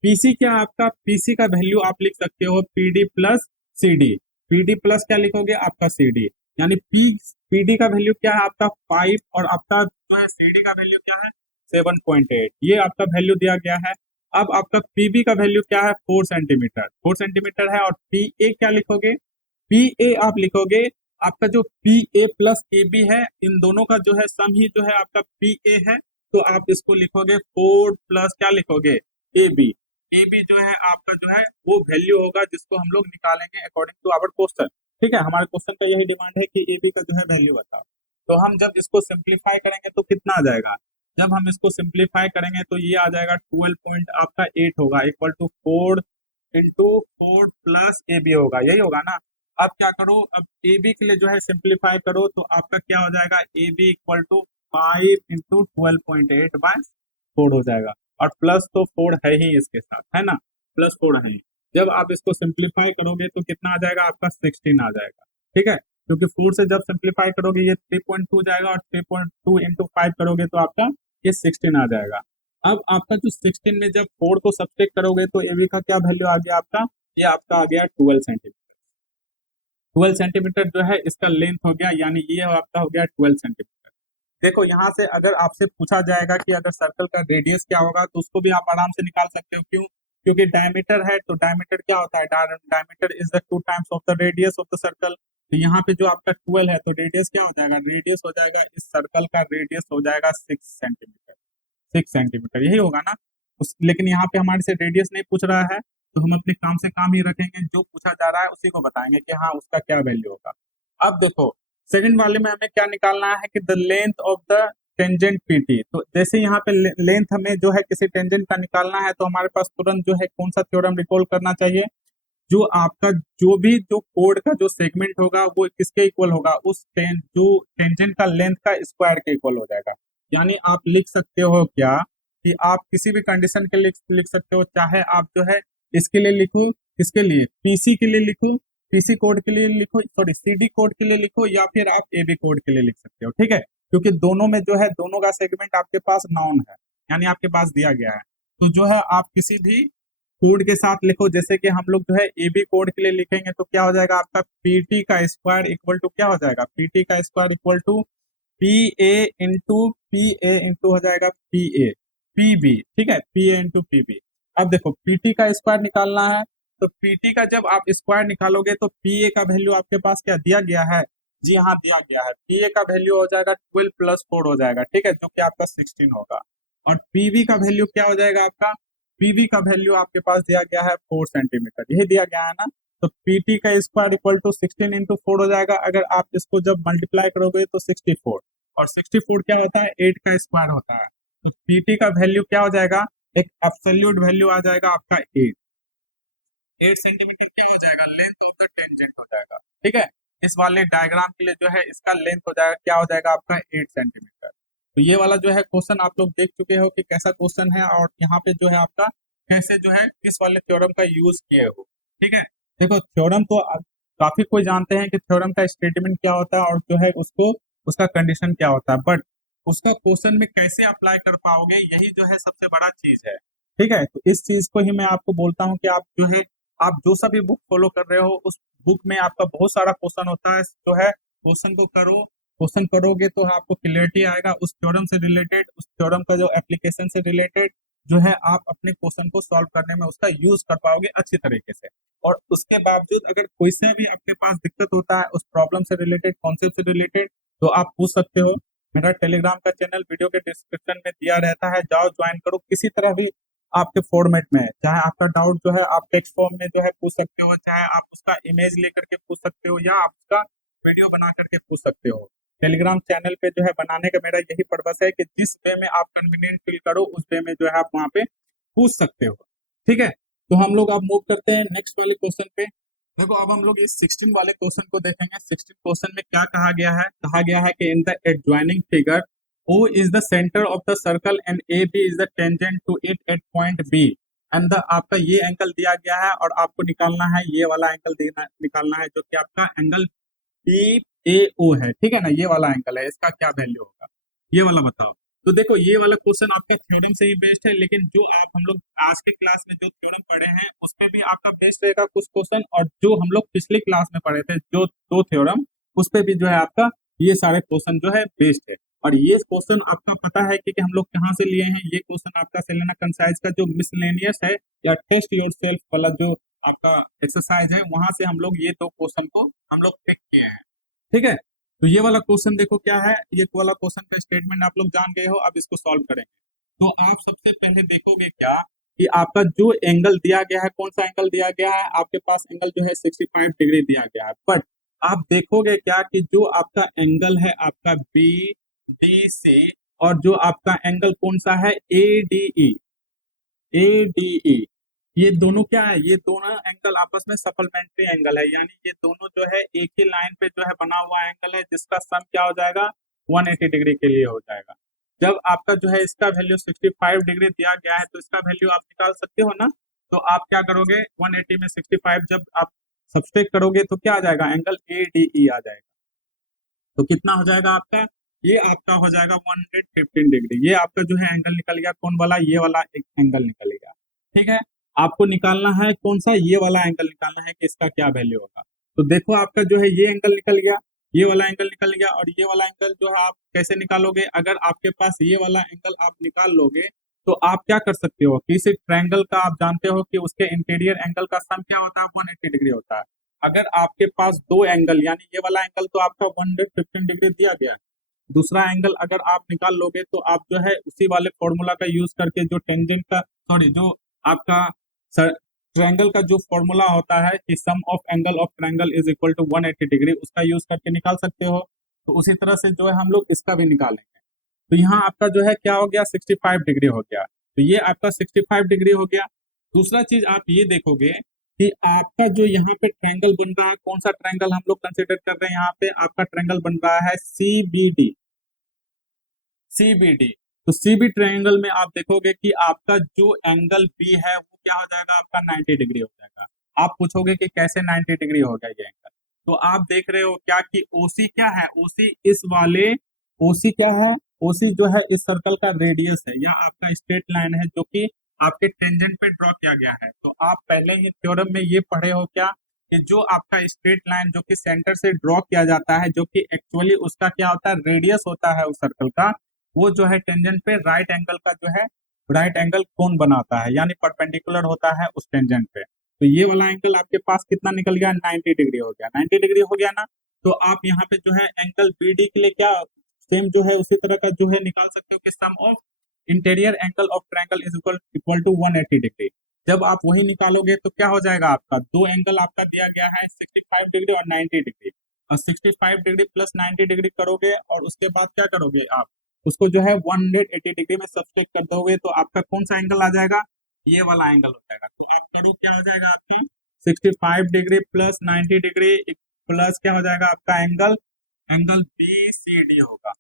पीसी क्या आपका, पीसी का वैल्यू आप लिख सकते हो PD plus C D. PD plus क्या लिखोगे आपका सी डी, यानी पीडी का वैल्यू क्या है आपका 5, और आपका जो है सीडी का वैल्यू क्या है 7.8, ये आपका वैल्यू दिया गया है। अब आपका पीबी का वैल्यू क्या है 4 सेंटीमीटर, 4 सेंटीमीटर है। और पी ए क्या लिखोगे, पी ए आप लिखोगे आपका जो P A plus A B है, इन दोनों का जो है सम ही जो है आपका पी ए है। तो आप इसको लिखोगे 4 प्लस क्या लिखोगे, ए बी। ए बी जो है आपका जो है वो वैल्यू होगा जिसको हम लोग निकालेंगे अकॉर्डिंग टू आवर क्वेश्चन। ठीक है, हमारे क्वेश्चन का यही डिमांड है कि ए बी का जो है वैल्यू बताओ। तो हम जब इसको सिंप्लीफाई करेंगे तो कितना आ जाएगा, जब हम इसको सिंप्लीफाई करेंगे तो ये आ जाएगा 12 पॉइंट आपका 8 होगा, equal to 4 into 4 plus A B होगा, यही होगा ना। अब क्या करो, अब ए बी के लिए जो है सिंप्लीफाई करो तो आपका क्या हो जाएगा, A B equal to 5 into 12.8 by 4 हो जाएगा। और प्लस तो 4 है ही इसके साथ, है ना, प्लस 4 है। जब आप इसको सिंप्लीफाई करोगे तो कितना आ जाएगा आपका 16 आ जाएगा। ठीक है, क्योंकि 4 से जब सिंप्लीफाई करोगे ये 3.2 जाएगा, और 3.2 इंटू 5 करोगे तो आपका ये 16 आ जाएगा। अब आपका जो 16 में जब 4 को सब्ट्रैक्ट करोगे तो ए बी का क्या वैल्यू आ गया आपका, ये आपका आ गया 12 सेंटीमीटर। 12 सेंटीमीटर जो है इसका लेंथ हो गया, यानी ये आपका हो गया 12 सेंटीमीटर। देखो यहाँ से अगर आपसे पूछा जाएगा कि अगर सर्कल का रेडियस क्या होगा तो उसको भी आप आराम से निकाल सकते हो। क्यों, क्योंकि डायमीटर है, तो डायमीटर क्या होता है, diameter is the 2 times of the radius of the circle. तो यहाँ पे जो आपका 12 है तो रेडियस क्या हो जाएगा, रेडियस हो जाएगा, इस सर्कल का रेडियस हो जाएगा 6 सेंटीमीटर, 6 सेंटीमीटर यही होगा ना। लेकिन यहाँ पे हमारे से रेडियस नहीं पूछ रहा है, तो हम अपने काम से काम ही रखेंगे, जो पूछा जा रहा है उसी को बताएंगे कि हाँ उसका क्या वैल्यू होगा। अब देखो सेकंड वाले में हमें क्या निकालना है कि the length of the tangent PT. तो जैसे यहाँ पे लेंथ हमें जो है किसी टेंजेंट का निकालना है तो हमारे पास तुरंत जो है कौन सा थ्योरम रिकॉल करना चाहिए, जो आपका जो भी जो कोड का जो सेगमेंट होगा वो किसके इक्वल होगा, उस जो टेंजेंट का लेंथ का स्क्वायर के इक्वल हो जाएगा। यानी आप लिख सकते हो क्या कि आप किसी भी कंडीशन के लिए लिख सकते हो, चाहे आप जो है इसके लिए लिखो, किसके लिए, पीसी के लिए लिखो, पीसी कोड के लिए लिखो, सॉरी सीडी कोड के लिए लिखो, या फिर आप एबी कोड के लिए लिख सकते हो। ठीक है, क्योंकि दोनों में जो है दोनों का सेगमेंट आपके पास नाउन है, यानी आपके पास दिया गया है। तो जो है आप किसी भी कोड के साथ लिखो, जैसे कि हम लोग जो है एबी कोड के लिए लिखेंगे तो क्या हो जाएगा आपका पीटी का स्क्वायर इक्वल टू क्या हो जाएगा, पीटी का square equal to P A into P A into हो जाएगा पी ए पी बी। ठीक है, P A into P B. अब देखो पीटी का स्क्वायर निकालना है, तो पीटी का जब आप स्क्वायर निकालोगे तो पी ए का वैल्यू आपके पास क्या दिया गया है, जी हाँ दिया गया है, पी ए का वैल्यू हो जाएगा 12 प्लस 4 हो जाएगा। ठीक है, जो कि आपका 16 होगा। और पीबी का वैल्यू क्या हो जाएगा आपका, पीबी का वैल्यू आपके पास दिया गया है 4 सेंटीमीटर, यही दिया गया है ना। तो पीटी का स्क्वायर इक्वल टू 16 इंटू 4 हो जाएगा। अगर आप इसको जब मल्टीप्लाई करोगे तो 64, और 64 क्या होता है, 8 का स्क्वायर होता है। तो पीटी का वैल्यू क्या हो जाएगा, एक एब्सोल्यूट वैल्यू आ जाएगा आपका 8 सेंटीमीटर क्या हो जाएगा, लेंथ ऑफ द टेंजेंट हो जाएगा। ठीक है, इस वाले डायग्राम के लिए जो है इसका लेंथ हो जाएगा, क्या हो जाएगा आपका 8 सेंटीमीटर। तो ये वाला जो है क्वेश्चन आप लोग देख चुके हो कि कैसा क्वेश्चन है, और यहाँ पे जो है आपका कैसे जो है इस वाले थ्योरम का यूज किए हो। ठीक है, देखो थ्योरम तो काफी कोई जानते हैं कि थ्योरम का स्टेटमेंट क्या होता है और जो है उसको उसका कंडीशन क्या होता है, बट उसका क्वेश्चन में कैसे अप्लाई कर पाओगे, यही जो है सबसे बड़ा चीज है। ठीक है, तो इस चीज को ही मैं आपको बोलता हूँ कि आप जो है आप जो सा भी बुक फॉलो कर रहे हो उस बुक में आपका बहुत सारा क्वेश्चन होता है, जो है क्वेश्चन को करो, क्वेश्चन करोगे तो आपको क्लियरिटी आएगा उस थ्योरम से रिलेटेड, उस थ्योरम का जो एप्लीकेशन से रिलेटेड जो है आप अपने क्वेश्चन को सॉल्व करने में उसका यूज कर पाओगे अच्छी तरीके से। और उसके बावजूद अगर कोई से भी आपके पास दिक्कत होता है उस प्रॉब्लम से रिलेटेड, कॉन्सेप्ट से रिलेटेड, तो आप पूछ सकते हो। मेरा टेलीग्राम का चैनल वीडियो के डिस्क्रिप्शन में दिया रहता है, जाओ ज्वाइन करो। किसी तरह भी आपके फॉर्मेट में है, चाहे आपका डाउट जो है आप टेक्स्ट फॉर्म में जो है पूछ सकते हो, चाहे आप उसका इमेज लेकर के पूछ सकते हो, या आप उसका वीडियो बना करके पूछ सकते हो। टेलीग्राम चैनल पे जो है बनाने का मेरा यही पर्पस है कि जिस वे में आप कन्वीनियंट फील करो उस वे में जो है आप वहाँ पे पूछ सकते हो। ठीक है, तो हम लोग अब मूव करते हैं नेक्स्ट वाले क्वेश्चन पे। देखो अब हम लोग इस 16 वाले क्वेश्चन को देखेंगे। 16 क्वेश्चन में क्या कहा गया है कि in the adjoining figure O is the center of the circle and AB is the tangent to it at point B and the आपका ये एंगल दिया गया है और आपको निकालना है ये वाला एंगल निकालना है जो कि आपका एंगल BAO है। ठीक है ना, ये वाला एंगल है, इसका क्या वैल्यू होगा ये वाला बताओ। तो देखो ये वाला क्वेश्चन आपका थ्योरम से ही बेस्ड है, लेकिन जो आप हम लोग आज के क्लास में जो थ्योरम पढ़े हैं उसमें भी आपका बेस्ड रहेगा कुछ क्वेश्चन, और जो हम लोग पिछले क्लास में पढ़े थे जो दो थ्योरम, उस पे भी जो है आपका ये सारे क्वेश्चन जो है बेस्ड है। और ये क्वेश्चन आपका पता है कि हम लोग कहाँ से लिए हैं, ये क्वेश्चन आपका सेलेना कंसाइज का जो मिसलेनियस है या टेस्ट योरसेल्फ वाला जो आपका एक्सरसाइज है, वहां से हम लोग ये दो क्वेश्चन को हम लोग पिक किए हैं। ठीक है, तो ये वाला क्वेश्चन देखो क्या है, ये वाला क्वेश्चन का स्टेटमेंट आप लोग जान गए हो, अब इसको सॉल्व करेंगे। तो आप सबसे पहले देखोगे क्या कि आपका जो एंगल दिया गया है, कौन सा एंगल दिया गया है, आपके पास एंगल जो है 65 डिग्री दिया गया है, बट आप देखोगे क्या कि जो आपका एंगल है आपका बी डी सी, और जो आपका एंगल कौन सा है एडीई, ये दोनों क्या है, ये दोनों एंगल आपस में सप्लीमेंट्री एंगल है, यानी ये दोनों जो है एक ही लाइन पे जो है बना हुआ एंगल है, जिसका सम क्या हो जाएगा 180 डिग्री के लिए हो जाएगा। जब आपका जो है इसका वैल्यू 65 डिग्री दिया गया है तो इसका वैल्यू आप निकाल सकते हो ना। तो आप क्या करोगे, 180 में 65 जब आप सब्सट्रैक्ट करोगे तो क्या आ जाएगा, एंगल एडीई आ जाएगा। तो कितना हो जाएगा आपका, ये आपका हो जाएगा 115 डिग्री। ये आपका जो है एंगल निकल गया, कौन वाला, ये वाला एक एंगल निकल गया। ठीक है, आपको निकालना है कौन सा, ये वाला एंगल निकालना है कि इसका क्या वैल्यू होगा। तो देखो आपका जो है ये एंगल निकल गया, ये वाला एंगल निकल गया, और ये वाला एंगल जो है आप कैसे निकालोगे, अगर आपके पास ये वाला एंगल आप निकाल लोगे तो आप क्या कर सकते हो, किसी ट्रायंगल का आप जानते हो कि उसके इंटीरियर एंगल का सम क्या होता है, 180 डिग्री होता है। अगर आपके पास दो एंगल, यानी ये वाला एंगल तो आपका 115 डिग्री दिया गया है, दूसरा एंगल अगर आप निकाल लोगे तो आप जो है उसी वाले फॉर्मूला का यूज करके जो टेंजेंट का सॉरी जो आपका ट्रायंगल का जो फॉर्मूला होता है कि sum of angle of triangle is equal to 180 degree, उसका यूज करके निकाल सकते हो। तो उसी तरह से जो है हम लोग इसका भी निकालेंगे। तो यहाँ आपका जो है क्या हो गया, 65 डिग्री हो गया। तो ये आपका 65 डिग्री हो गया। दूसरा चीज आप ये देखोगे कि आपका जो यहाँ पे ट्रायंगल बन रहा है, कौन सा ट्रायंगल हम लोग कंसिडर कर रहे हैं, यहाँ पे आपका ट्रायंगल बन रहा है सीबीडी। तो सीबी ट्रायंगल में आप देखोगे कि आपका जो एंगल बी है वो क्या हो जाएगा, आपका 90 डिग्री हो जाएगा। आप पूछोगे कि कैसे 90 डिग्री हो गया ये एंगल, तो आप देख रहे हो क्या कि ओसी क्या है, ओसी इस वाले ओसी क्या है, ओसी जो है इस सर्कल का रेडियस है या आपका स्ट्रेट लाइन है जो कि आपके टेंजेंट पे ड्रॉ किया गया है। तो आप पहले ही थ्योरम में ये पढ़े हो क्या कि जो आपका स्ट्रेट लाइन जो कि सेंटर से ड्रॉ किया जाता है, जो कि एक्चुअली उसका क्या होता है, रेडियस होता है उस सर्कल का, वो जो है टेंजेंट पे राइट एंगल का जो है राइट एंगल कोण बनाता है, यानी परपेंडिकुलर होता है उस टेंजेंट पे। तो ये वाला एंगल आपके पास कितना निकल गया, 90 डिग्री हो गया। 90 डिग्री हो गया ना, तो आप यहाँ पे जो है एंगल बीडी के लिए क्या सेम जो है उसी तरह का जो है निकाल सकते हो कि sum of interior angle of triangle is equal to 180 degree. जब आप वही निकालोगे तो क्या हो जाएगा, आपका दो एंगल आपका दिया गया है 65 डिग्री और 90 डिग्री, और 65 डिग्री प्लस 90 डिग्री करोगे और उसके बाद क्या करोगे आप, उसको जो है 180 डिग्री में सब्सट्रैक्ट कर दोगे तो आपका कौन सा एंगल आ जाएगा, ये वाला एंगल हो जाएगा। तो आप करो क्या हो जाएगा आपका 65 डिग्री प्लस 90 डिग्री प्लस क्या हो जाएगा आपका angle, angle B C D होगा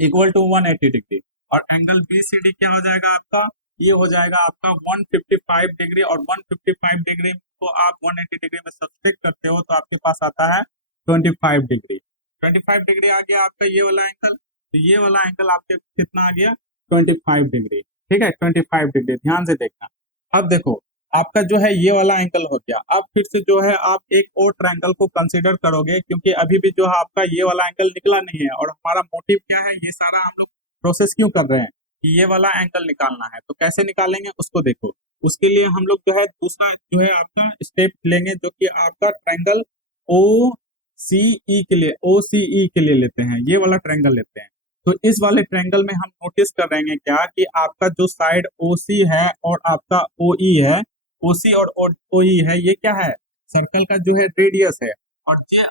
इक्वल टू 180 डिग्री, और एंगल बी सी डी क्या हो जाएगा आपका, ये हो जाएगा आपका 155 डिग्री, और 155 डिग्री को आप 180 डिग्री में सब्सट्रैक्ट करते हो तो आपके पास आता है 25 डिग्री। 25 डिग्री आ गया आपका ये वाला एंगल, तो ये वाला एंगल आपके कितना आ गया 25 डिग्री। ठीक है, 25 डिग्री ध्यान से देखना। अब देखो आपका जो है ये वाला एंगल हो गया, अब फिर से जो है आप एक और ट्रायंगल को कंसीडर करोगे, क्योंकि अभी भी जो है आपका ये वाला एंगल निकला नहीं है, और हमारा मोटिव क्या है, ये सारा हम लोग प्रोसेस क्यों कर रहे हैं कि ये वाला एंगल निकालना है। तो कैसे निकालेंगे उसको देखो, उसके लिए हम लोग जो है दूसरा जो है आपका स्टेप लेंगे, जो कि आपका ट्रायंगल ओ सी ई के लिए, ओ सी ई के लिए लेते हैं, ये वाला ट्रायंगल लेते हैं। तो इस वाले ट्रायंगल में हम नोटिस कर रहे हैं क्या कि आपका जो साइड ओ सी है और आपका ओ ई है, ओसी और ओई है, ये क्या है, सर्कल का जो है रेडियस है, और ये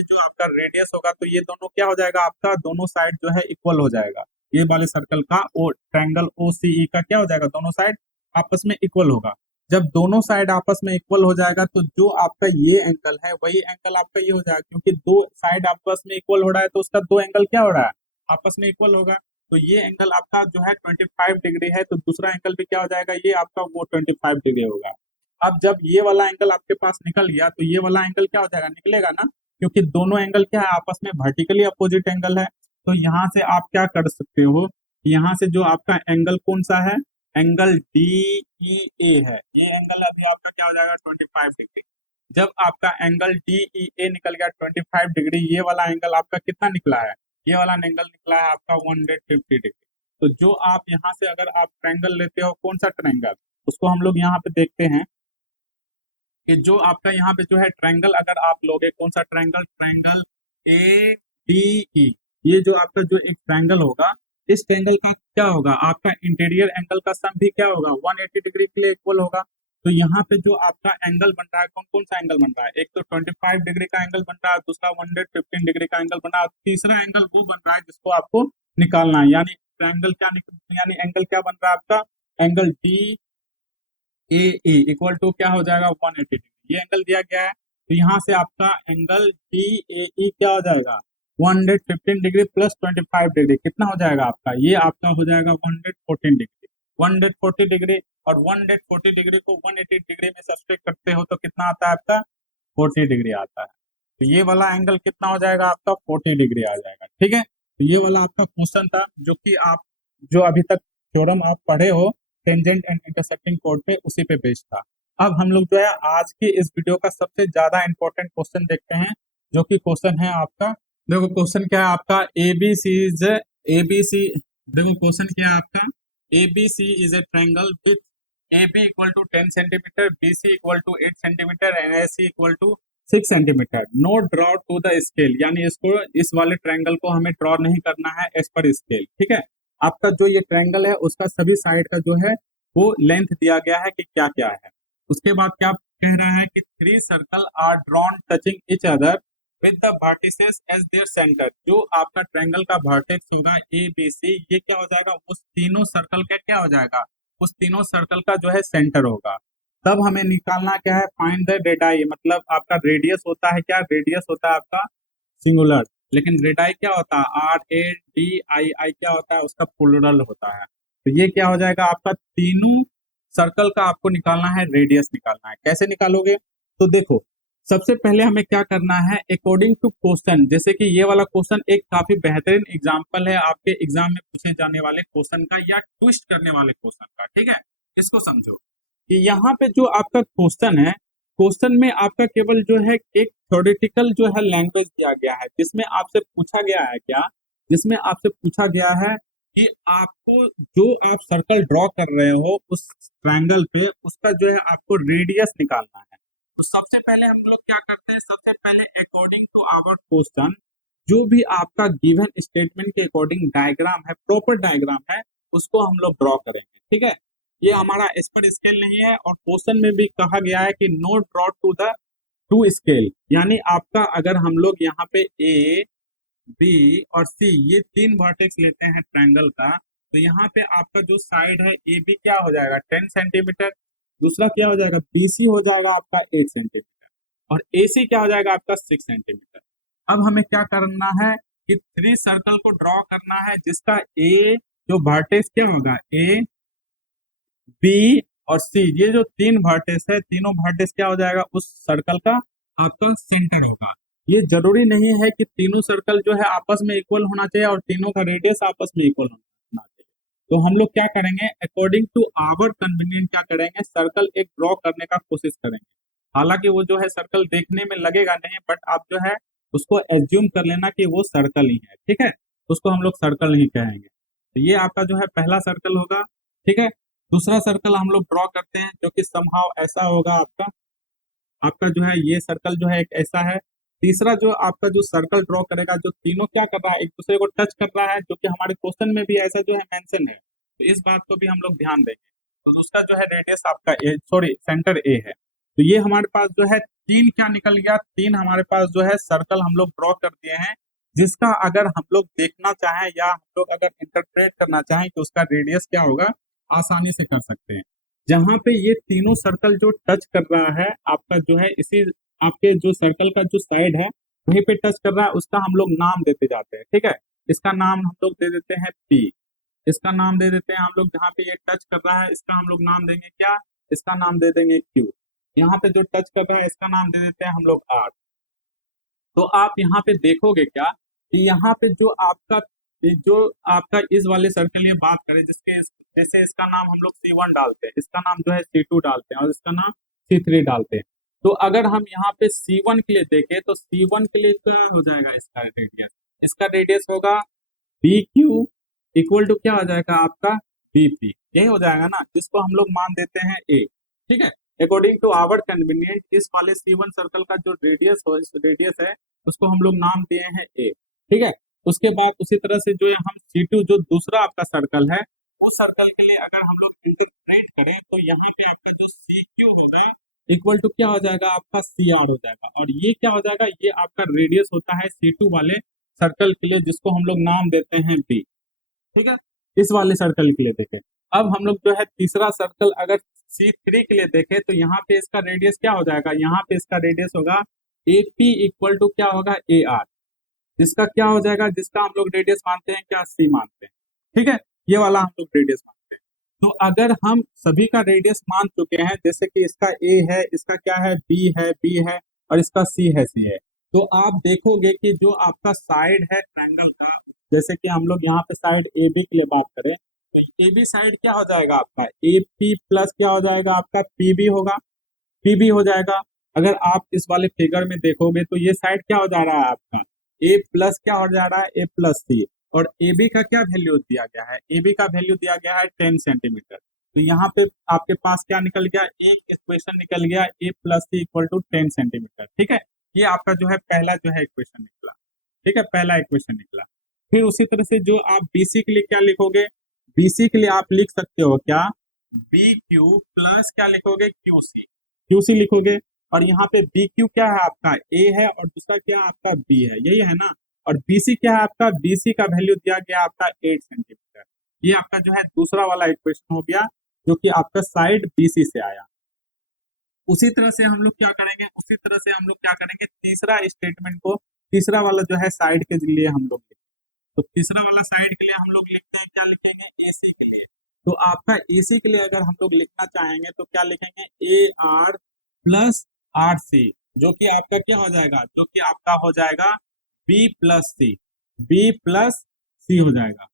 जो आपका रेडियस होगा तो ये दोनों क्या हो जाएगा आपका, दोनों साइड जो है इक्वल हो जाएगा। ये वाले सर्कल का ओ ट्रायंगल ओ सी ई का क्या हो जाएगा, दोनों साइड आपस में इक्वल होगा। जब दोनों साइड आपस में इक्वल हो जाएगा तो जो आपका ये एंगल है वही एंगल आपका ये हो जाएगा, क्योंकि दो साइड आपस में इक्वल हो रहा है तो उसका दो एंगल क्या हो रहा है, आपस में इक्वल होगा। तो ये एंगल आपका जो है 25 डिग्री है, तो दूसरा एंगल भी क्या हो जाएगा, ये आपका वो 25 डिग्री होगा। अब जब ये वाला एंगल आपके पास निकल गया तो ये वाला एंगल क्या हो जाएगा, निकलेगा ना, क्योंकि दोनों एंगल क्या है आपस में वर्टिकली अपोजिट एंगल है। तो यहाँ से आप क्या कर सकते हो, यहाँ से जो आपका एंगल कौन सा है, एंगल डी ई ए है, ये एंगल अभी आपका क्या हो जाएगा 25 डिग्री। जब आपका एंगल डी ई ए निकल गया 25 डिग्री, ये वाला एंगल आपका कितना निकला है, ये वाला एंगल निकला है आपका 150 डिग्री। तो जो आप यहाँ से अगर आप ट्रायंगल लेते हो, कौन सा ट्रायंगल, उसको हम लोग यहाँ पे देखते हैं कि जो आपका यहाँ पे जो है ट्रायंगल अगर आप लोगे, कौन सा triangle, triangle A D E, ये जो आपका जो एक ट्रायंगल होगा, इस ट्रायंगल का क्या होगा, आपका इंटीरियर एंगल का सम भी क्या होगा 180 डिग्री के लिए इक्वल होगा। तो यहाँ पे जो आपका एंगल बन रहा है, कौन कौन सा एंगल बन रहा है, एक तो 25 डिग्री का एंगल बन रहा है, दूसरा 115 डिग्री का एंगल बन रहा है, तीसरा एंगल वो बन रहा है जिसको आपको निकालना है, यानी ट्रायंगल क्या यानी एंगल क्या बन रहा है आपका, angle D A A equal to क्या हो जाएगा 180 डिग्री, ये एंगल दिया गया है। तो यहाँ से आपका एंगल डी ए ई क्या हो जाएगा 115 डिग्री प्लस 25 डिग्री, कितना हो जाएगा आपका, ये आपका हो जाएगा 114 डिग्री, 140 डिग्री, और 140 डिग्री को 180 डिग्री में सब्सट्रैक्ट करते हो तो कितना आता है आपका 40 डिग्री आता है। तो ये वाला एंगल कितना हो जाएगा आपका 40 डिग्री आ जाएगा। ठीक है, तो ये वाला आपका क्वेश्चन था, जो कि आप जो अभी तक थ्योरम आप पढ़े हो टेंजेंट एंड इंटरसेक्टिंग कोड पे, उसी पे बेस्ड था। अब हम लोग जो है आज की इस वीडियो का सबसे ज्यादा इंपॉर्टेंट क्वेश्चन देखते हैं, जो कि क्वेश्चन है आपका, देखो क्वेश्चन क्या है आपका, एबीसी, देखो क्वेश्चन क्या है आपका, ABC is a triangle with AB equal to 10 centimetre, BC equal to 8 centimetre and AC equal to 6 centimetre, no draw to the scale, यानी इसको इस वाले ट्रायंगल को हमें ड्रॉ नहीं करना है एज पर स्केल। ठीक है, आपका जो ये ट्रायंगल है उसका सभी साइड का जो है वो लेंथ दिया गया है कि क्या क्या है। उसके बाद क्या कह रहा है कि 3 circle are drawn touching each other with the vertices as their centre, जो आपका ट्रायंगल का वर्टेक्स होगा ए बी सी, ये क्या हो जाएगा, उस तीनों सर्कल का क्या हो जाएगा, उस तीनों सर्कल का जो है सेंटर होगा। तब हमें निकालना क्या है, फाइंड द रेडाई, मतलब आपका रेडियस होता है क्या, रेडियस होता है आपका सिंगुलर, लेकिन रेडाई क्या होता है आर ए डी आई आई, क्या होता है उसका प्लूरल होता है। तो ये क्या हो जाएगा आपका, तीनों सर्कल का आपको निकालना है, रेडियस निकालना है। कैसे निकालोगे, तो देखो सबसे पहले हमें क्या करना है, अकॉर्डिंग टू क्वेश्चन, जैसे कि ये वाला क्वेश्चन एक काफी बेहतरीन एग्जांपल है आपके एग्जाम में पूछे जाने वाले क्वेश्चन का, या ट्विस्ट करने वाले क्वेश्चन का। ठीक है, इसको समझो कि यहाँ पे जो आपका क्वेश्चन है, क्वेश्चन में आपका केवल जो है एक थ्योरेटिकल जो है लैंग्वेज दिया गया है, जिसमें आपसे पूछा गया है क्या, जिसमें आपसे पूछा गया है कि आपको जो आप सर्कल ड्रॉ कर रहे हो उस ट्रायंगल पे, उसका जो है आपको रेडियस निकालना है। तो सबसे पहले हम लोग क्या करते हैं, सबसे पहले अकॉर्डिंग टू आवर क्वेश्चन, जो भी आपका गिवन स्टेटमेंट के अकॉर्डिंग डायग्राम है, प्रॉपर डायग्राम है, उसको हम लोग ड्रॉ करेंगे। ठीक है, ये हमारा एज पर स्केल नहीं है, और क्वेश्चन में भी कहा गया है कि no draw to the to scale, यानी आपका अगर हम लोग यहाँ पे ए बी और सी ये तीन वर्टेक्स लेते हैं ट्रायंगल का, तो यहाँ पे आपका जो साइड है ए बी क्या हो जाएगा 10 सेंटीमीटर, दूसरा क्या हो जाएगा बी सी हो जाएगा आपका 8 सेंटीमीटर, और ए सी क्या हो जाएगा आपका 6 सेंटीमीटर। अब हमें क्या करना है कि थ्री सर्कल को ड्रॉ करना है, जिसका ए जो वर्टेक्स क्या होगा ए बी और सी, ये जो तीन वर्टेक्स है तीनों वर्टेक्स क्या हो जाएगा उस सर्कल का आपका सेंटर होगा। ये जरूरी नहीं है कि तीनों सर्कल जो है आपस में इक्वल होना चाहिए और तीनों का रेडियस आपस में इक्वल होना चाहिए। तो हम लोग क्या करेंगे अकॉर्डिंग टू आवर कन्वीनियंट क्या करेंगे सर्कल एक ड्रॉ करने का कोशिश करेंगे। हालांकि वो जो है सर्कल देखने में लगेगा नहीं, बट आप जो है उसको एज्यूम कर लेना कि वो सर्कल ही है, ठीक है, उसको हम लोग सर्कल नहीं कहेंगे। तो ये आपका जो है पहला सर्कल होगा, ठीक है। दूसरा सर्कल हम लोग ड्रॉ करते हैं जो कि समहाउ ऐसा होगा आपका आपका जो है ये सर्कल जो है एक ऐसा है। तीसरा जो आपका जो सर्कल ड्रॉ करेगा जो तीनों क्या कर रहा है एक दूसरे को टच कर रहा है, जो कि हमारे क्वेश्चन में भी ऐसा जो है मेंशन है, तो इस बात को भी हम लोग ध्यान देंगे। तो उसका जो है रेडियस आपका ए सॉरी सेंटर ए है। तो ये हमारे पास जो है तीन क्या निकल गया, तीन हमारे पास जो है सर्कल हम लोग ड्रॉ कर दिए हैं, जिसका अगर हम लोग देखना चाहें या हम लोग अगर इंटरप्रेट करना चाहें कि उसका रेडियस क्या होगा आसानी से कर सकते हैं। जहां पे ये तीनों सर्कल जो टच कर रहा है आपका जो है इसी आपके जो सर्कल का जो साइड है वहीं पे टच कर रहा है, उसका हम लोग नाम देते जाते हैं, ठीक है। इसका नाम हम लोग दे देते हैं पी, इसका नाम दे देते हैं हम लोग जहाँ पे ये टच कर रहा है इसका हम लोग नाम देंगे क्या, इसका नाम दे देंगे क्यू। यहाँ पे जो टच कर रहा है इसका नाम दे देते हैं हम लोग आर। तो आप यहाँ पे देखोगे क्या कि यहाँ पे जो आपका इस वाले सर्कल ये बात करें जिसके जैसे इसका नाम हम लोग C1 डालते हैं, इसका नाम जो है C2 डालते हैं और इसका नाम C3 डालते हैं। तो अगर हम यहाँ पे C1 के लिए देखें तो C1 के लिए क्या हो जाएगा इसका रेडियस होगा बी क्यू इक्वल टू क्या हो जाएगा आपका BP, यही हो जाएगा ना, जिसको हम लोग मान देते हैं ए, ठीक है। अकॉर्डिंग टू आवर कन्वीनियंट इस वाले C1 सर्कल का जो रेडियस है उसको हम लोग नाम दिए हैं ए, ठीक है। उसके बाद उसी तरह से जो है हम C2 जो दूसरा आपका सर्कल है उस सर्कल के लिए अगर हम लोग इंटरप्रेट करें तो यहाँ पे आपका जो CQ होगा इक्वल टू क्या हो जाएगा आपका CR हो जाएगा, और ये क्या हो जाएगा ये आपका रेडियस होता है C2 वाले सर्कल के लिए जिसको हम लोग नाम देते हैं B, ठीक है। इस वाले सर्कल के लिए देखें। अब हम लोग जो है तीसरा सर्कल अगर C3 के लिए देखें तो यहाँ पे इसका रेडियस क्या हो जाएगा, यहाँ पे इसका रेडियस होगा AP इक्वल टू क्या होगा AR, जिसका क्या हो जाएगा जिसका हम लोग रेडियस मानते हैं क्या C मानते हैं, ठीक है। ये वाला हम लोग रेडियस मानते हैं। तो अगर हम सभी का रेडियस मान चुके हैं जैसे कि इसका A है, इसका क्या है B है और इसका C है, तो आप देखोगे कि जो आपका साइड है ट्रायंगल का, जैसे कि हम लोग यहाँ पे साइड ए बी के लिए बात करें तो ए बी साइड क्या हो जाएगा आपका ए पी प्लस क्या हो जाएगा आपका पी बी होगा, पी बी हो जाएगा। अगर आप इस वाले फिगर में देखोगे तो ये साइड क्या हो जा रहा है आपका ए प्लस क्या हो जा रहा है ए प्लस सी, और ए बी का क्या वैल्यू दिया गया है, ए बी का वैल्यू दिया गया है 10 सेंटीमीटर। तो यहाँ पे आपके पास क्या निकल गया एक इक्वेशन निकल गया A plus C equal to 10 centimetre, ठीक है। ये आपका जो है पहला जो है इक्वेशन निकला, ठीक है, पहला इक्वेशन निकला। फिर उसी तरह से जो आप BC के लिए क्या लिखोगे, BC के लिए आप लिख सकते हो क्या BQ प्लस क्या लिखोगे QC लिखोगे, और यहाँ पे BQ क्या है आपका A है और दूसरा क्या है आपका B है, यही है ना। और BC क्या है आपका BC का वैल्यू दिया गया आपका 8 सेंटीमीटर। ये आपका जो है दूसरा वाला इक्वेशन हो गया जो कि आपका साइड BC से आया। उसी तरह से हम लोग क्या करेंगे तीसरा स्टेटमेंट को तीसरा वाला जो है साइड के लिए हम लोग तो तीसरा वाला साइड के लिए हम लोग लिखते हैं क्या लिखेंगे AC के लिए। तो आपका AC के लिए अगर हम लोग लिखना चाहेंगे तो क्या लिखेंगे AR प्लस RC, जो कि आपका क्या हो जाएगा जो कि आपका हो जाएगा B प्लस C हो जाएगा।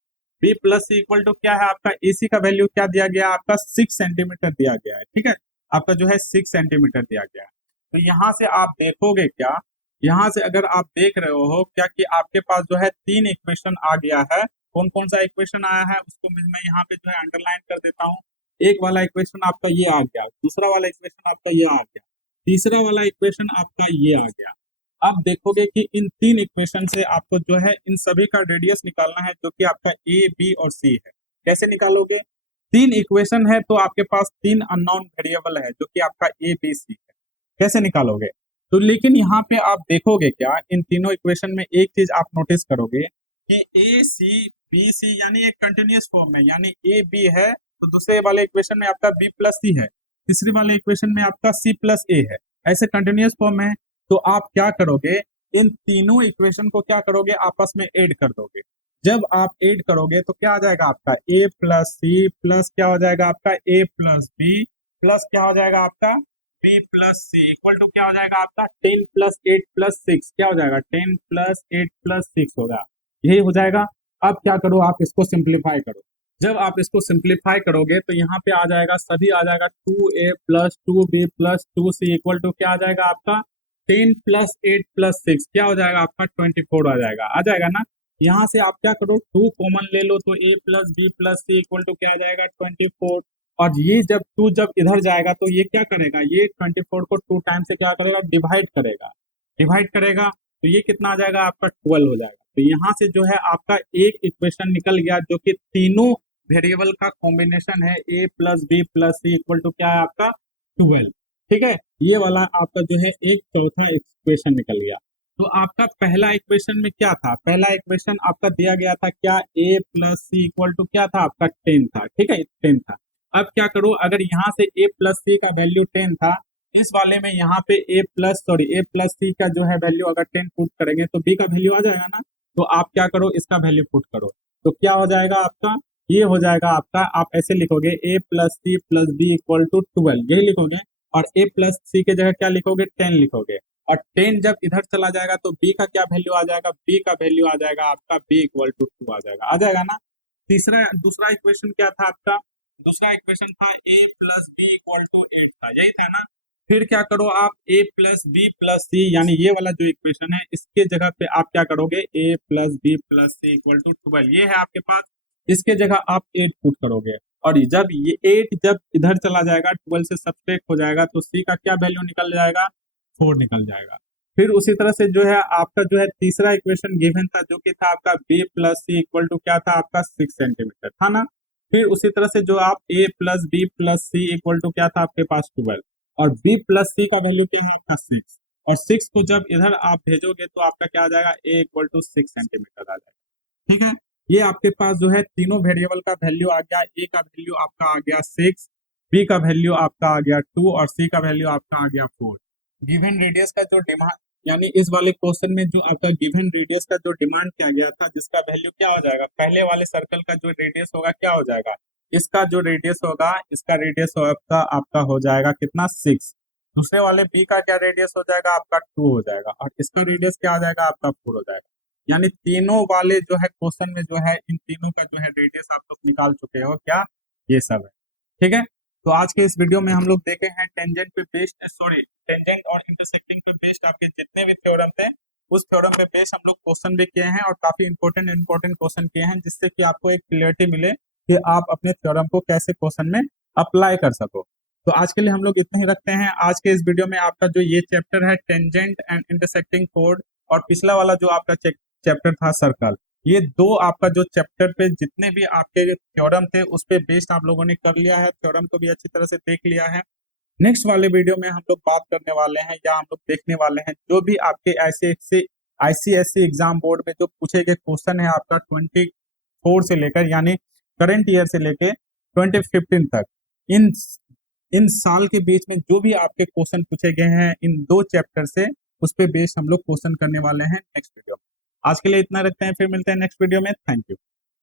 B plus C equal to क्या है आपका AC का वैल्यू क्या दिया गया आपका 6 सेंटीमीटर दिया गया है, ठीक है, आपका जो है 6 सेंटीमीटर दिया गया है। तो यहाँ से आप देखोगे क्या, यहाँ से अगर आप देख रहे हो क्या कि आपके पास जो है तीन इक्वेशन आ गया है। कौन कौन सा इक्वेशन आया है उसको मैं यहाँ पे जो है अंडरलाइन कर देता हूँ। एक वाला इक्वेशन आपका ये आ गया, दूसरा वाला इक्वेशन आपका ये आ गया, तीसरा वाला इक्वेशन आपका ये आ गया। आप देखोगे कि इन तीन इक्वेशन से आपको जो है इन सभी का रेडियस निकालना है जो कि आपका A B और C है। कैसे निकालोगे, तीन इक्वेशन है तो आपके पास तीन अननोन वेरिएबल है जो कि आपका ए बी सी है, कैसे निकालोगे? तो लेकिन यहाँ पे आप देखोगे क्या, इन तीनों इक्वेशन में एक चीज आप नोटिस करोगे कि ए सी बी सी यानी एक कंटिन्यूअस फॉर्म है, यानी ए बी है तो दूसरे वाले इक्वेशन में आपका बी प्लस सी है, तीसरे वाले इक्वेशन में आपका सी प्लस ए है, ऐसे कंटिन्यूअस फॉर्म है। तो आप क्या करोगे, इन तीनों इक्वेशन को क्या करोगे, आपस में ऐड कर दोगे। जब आप ऐड करोगे तो क्या आ जाएगा आपका ए प्लस सी प्लस क्या हो जाएगा आपका ए प्लस बी प्लस क्या हो जाएगा आपका B plus C equal to क्या हो जाएगा आपका 10 प्लस 8 प्लस 6 क्या हो जाएगा 10 प्लस 8 प्लस 6 होगा, यही हो जाएगा। अब क्या करो, आप इसको सिंप्लीफाई करो। जब आप इसको सिंप्लीफाई करोगे तो यहाँ पे आ जाएगा, सभी आ जाएगा 2a plus 2b plus 2c equal to क्या आ जाएगा आपका 10 प्लस 8 प्लस 6 क्या हो जाएगा आपका 24 आ जाएगा ना। यहाँ से आप क्या करो, 2 कॉमन ले लो तो a plus B plus C equal to क्या आ जाएगा 24। और ये जब 2 जब इधर जाएगा तो ये क्या करेगा, ये 24 को 2 टाइम से क्या करेगा, डिवाइड करेगा तो ये कितना आ जाएगा आपका 12 हो जाएगा। तो यहाँ से जो है आपका एक इक्वेशन निकल गया जो कि तीनों वेरिएबल का कॉम्बिनेशन है, a plus B plus C equal to क्या है आपका 12। ठीक है, ये वाला आपका जो है एक चौथा इक्वेशन निकल गया। तो आपका पहला इक्वेशन में क्या था, पहला इक्वेशन आपका दिया गया था क्या, a plus C equal to क्या था आपका 10 था। ठीक है, 10 था। अब क्या करो, अगर यहाँ से a प्लस सी का वैल्यू 10 था, इस वाले में यहाँ पे a प्लस सी का जो है वैल्यू अगर 10 पुट करेंगे तो b का वैल्यू आ जाएगा ना। तो आप क्या करो, इसका वैल्यू पुट करो तो क्या हो जाएगा आपका, ये हो जाएगा आपका, आप ऐसे लिखोगे a plus C plus B equal to 12, यही लिखोगे। और a प्लस सी के जगह क्या लिखोगे 10 लिखोगे। और 10 जब इधर चला जाएगा तो b का क्या वैल्यू आ जाएगा, b का वैल्यू आ जाएगा आपका b इक्वल टू 2 आ जाएगा ना। दूसरा इक्वेशन क्या था आपका, दूसरा इक्वेशन था a plus B equal to 8 था, यही था ना। फिर क्या करो आप, a प्लस बी प्लस सी यानी ये वाला जो इक्वेशन है इसके जगह पे आप क्या करोगे, a plus B plus C equal to 12, ये है आपके पास। इसके जगह आप 8 पुट करोगे और जब ये 8 जब इधर चला जाएगा 12 से सब्ट्रैक्ट हो जाएगा तो c का क्या वैल्यू निकल जाएगा, 4 निकल जाएगा। फिर उसी तरह से जो है आपका जो है तीसरा इक्वेशन गिवन था जो कि था आपका b plus C equal to क्या था आपका 6 सेंटीमीटर था ना। फिर उसी तरह से जो आप a plus B plus C equal to क्या था आपके पास 12 और b प्लस सी का वैल्यू क्या है आपका 6 और 6 को जब इधर आप भेजोगे तो आपका क्या आ जाएगा a इक्वल टू 6 सेंटीमीटर आ जाएगा। ठीक है, ये आपके पास जो है तीनों वेरिएबल का वैल्यू आ गया, a का वैल्यू आपका आ गया 6, b का वैल्यू आपका आ गया 2 और c का वैल्यू आपका आ गया 4। गिवन रेडियस का जो डिमांड यानी इस वाले क्वेश्चन में जो आपका गिवन रेडियस का जो डिमांड किया गया था जिसका वैल्यू क्या हो जाएगा, पहले वाले सर्कल का जो रेडियस होगा क्या हो जाएगा, इसका जो रेडियस होगा इसका रेडियस होगा आपका हो जाएगा कितना 6। दूसरे वाले बी का क्या रेडियस हो जाएगा आपका 2 हो जाएगा और इसका रेडियस क्या आ जाएगा आपका 4 हो जाएगा। यानी तीनों वाले जो है क्वेश्चन में जो है इन तीनों का जो है रेडियस आप लोग निकाल चुके हो क्या, ये सब है। ठीक है, तो आज के इस वीडियो में हम लोग देखे हैं टेंजेंट और इंटरसेक्टिंग पे बेस्ड आपके जितने भी थ्योरम थे उस थ्योरम पे बेस्ड हम लोग क्वेश्चन भी किए हैं और काफी इंपॉर्टेंट क्वेश्चन किए हैं जिससे कि आपको एक क्लियरिटी मिले कि आप अपने थ्योरम को कैसे क्वेश्चन में अप्लाई कर सको। तो आज के लिए हम लोग इतना ही रखते हैं। आज के इस वीडियो में आपका जो ये चैप्टर है टेंजेंट एंड इंटरसेक्टिंग कोड और पिछला वाला जो आपका चैप्टर था सर्कल, ये दो आपका जो चैप्टर पे जितने भी आपके थ्योरम थे उस पे बेस्ड आप लोगों ने कर लिया है, थ्योरम को भी अच्छी तरह से देख लिया है। नेक्स्ट वाले वीडियो में हम लोग बात करने वाले हैं या हम लोग देखने वाले हैं जो भी आपके ICSE एग्जाम बोर्ड में जो पूछे गए क्वेश्चन है आपका 24 से लेकर यानी करंट ईयर से लेकर 2015 तक, इन साल के बीच में जो भी आपके क्वेश्चन पूछे गए हैं इन दो चैप्टर से उस पे बेस्ड हम लोग क्वेश्चन करने वाले हैं नेक्स्ट वीडियो में। आज के लिए इतना रखते हैं, फिर मिलते हैं नेक्स्ट वीडियो में। Thank you.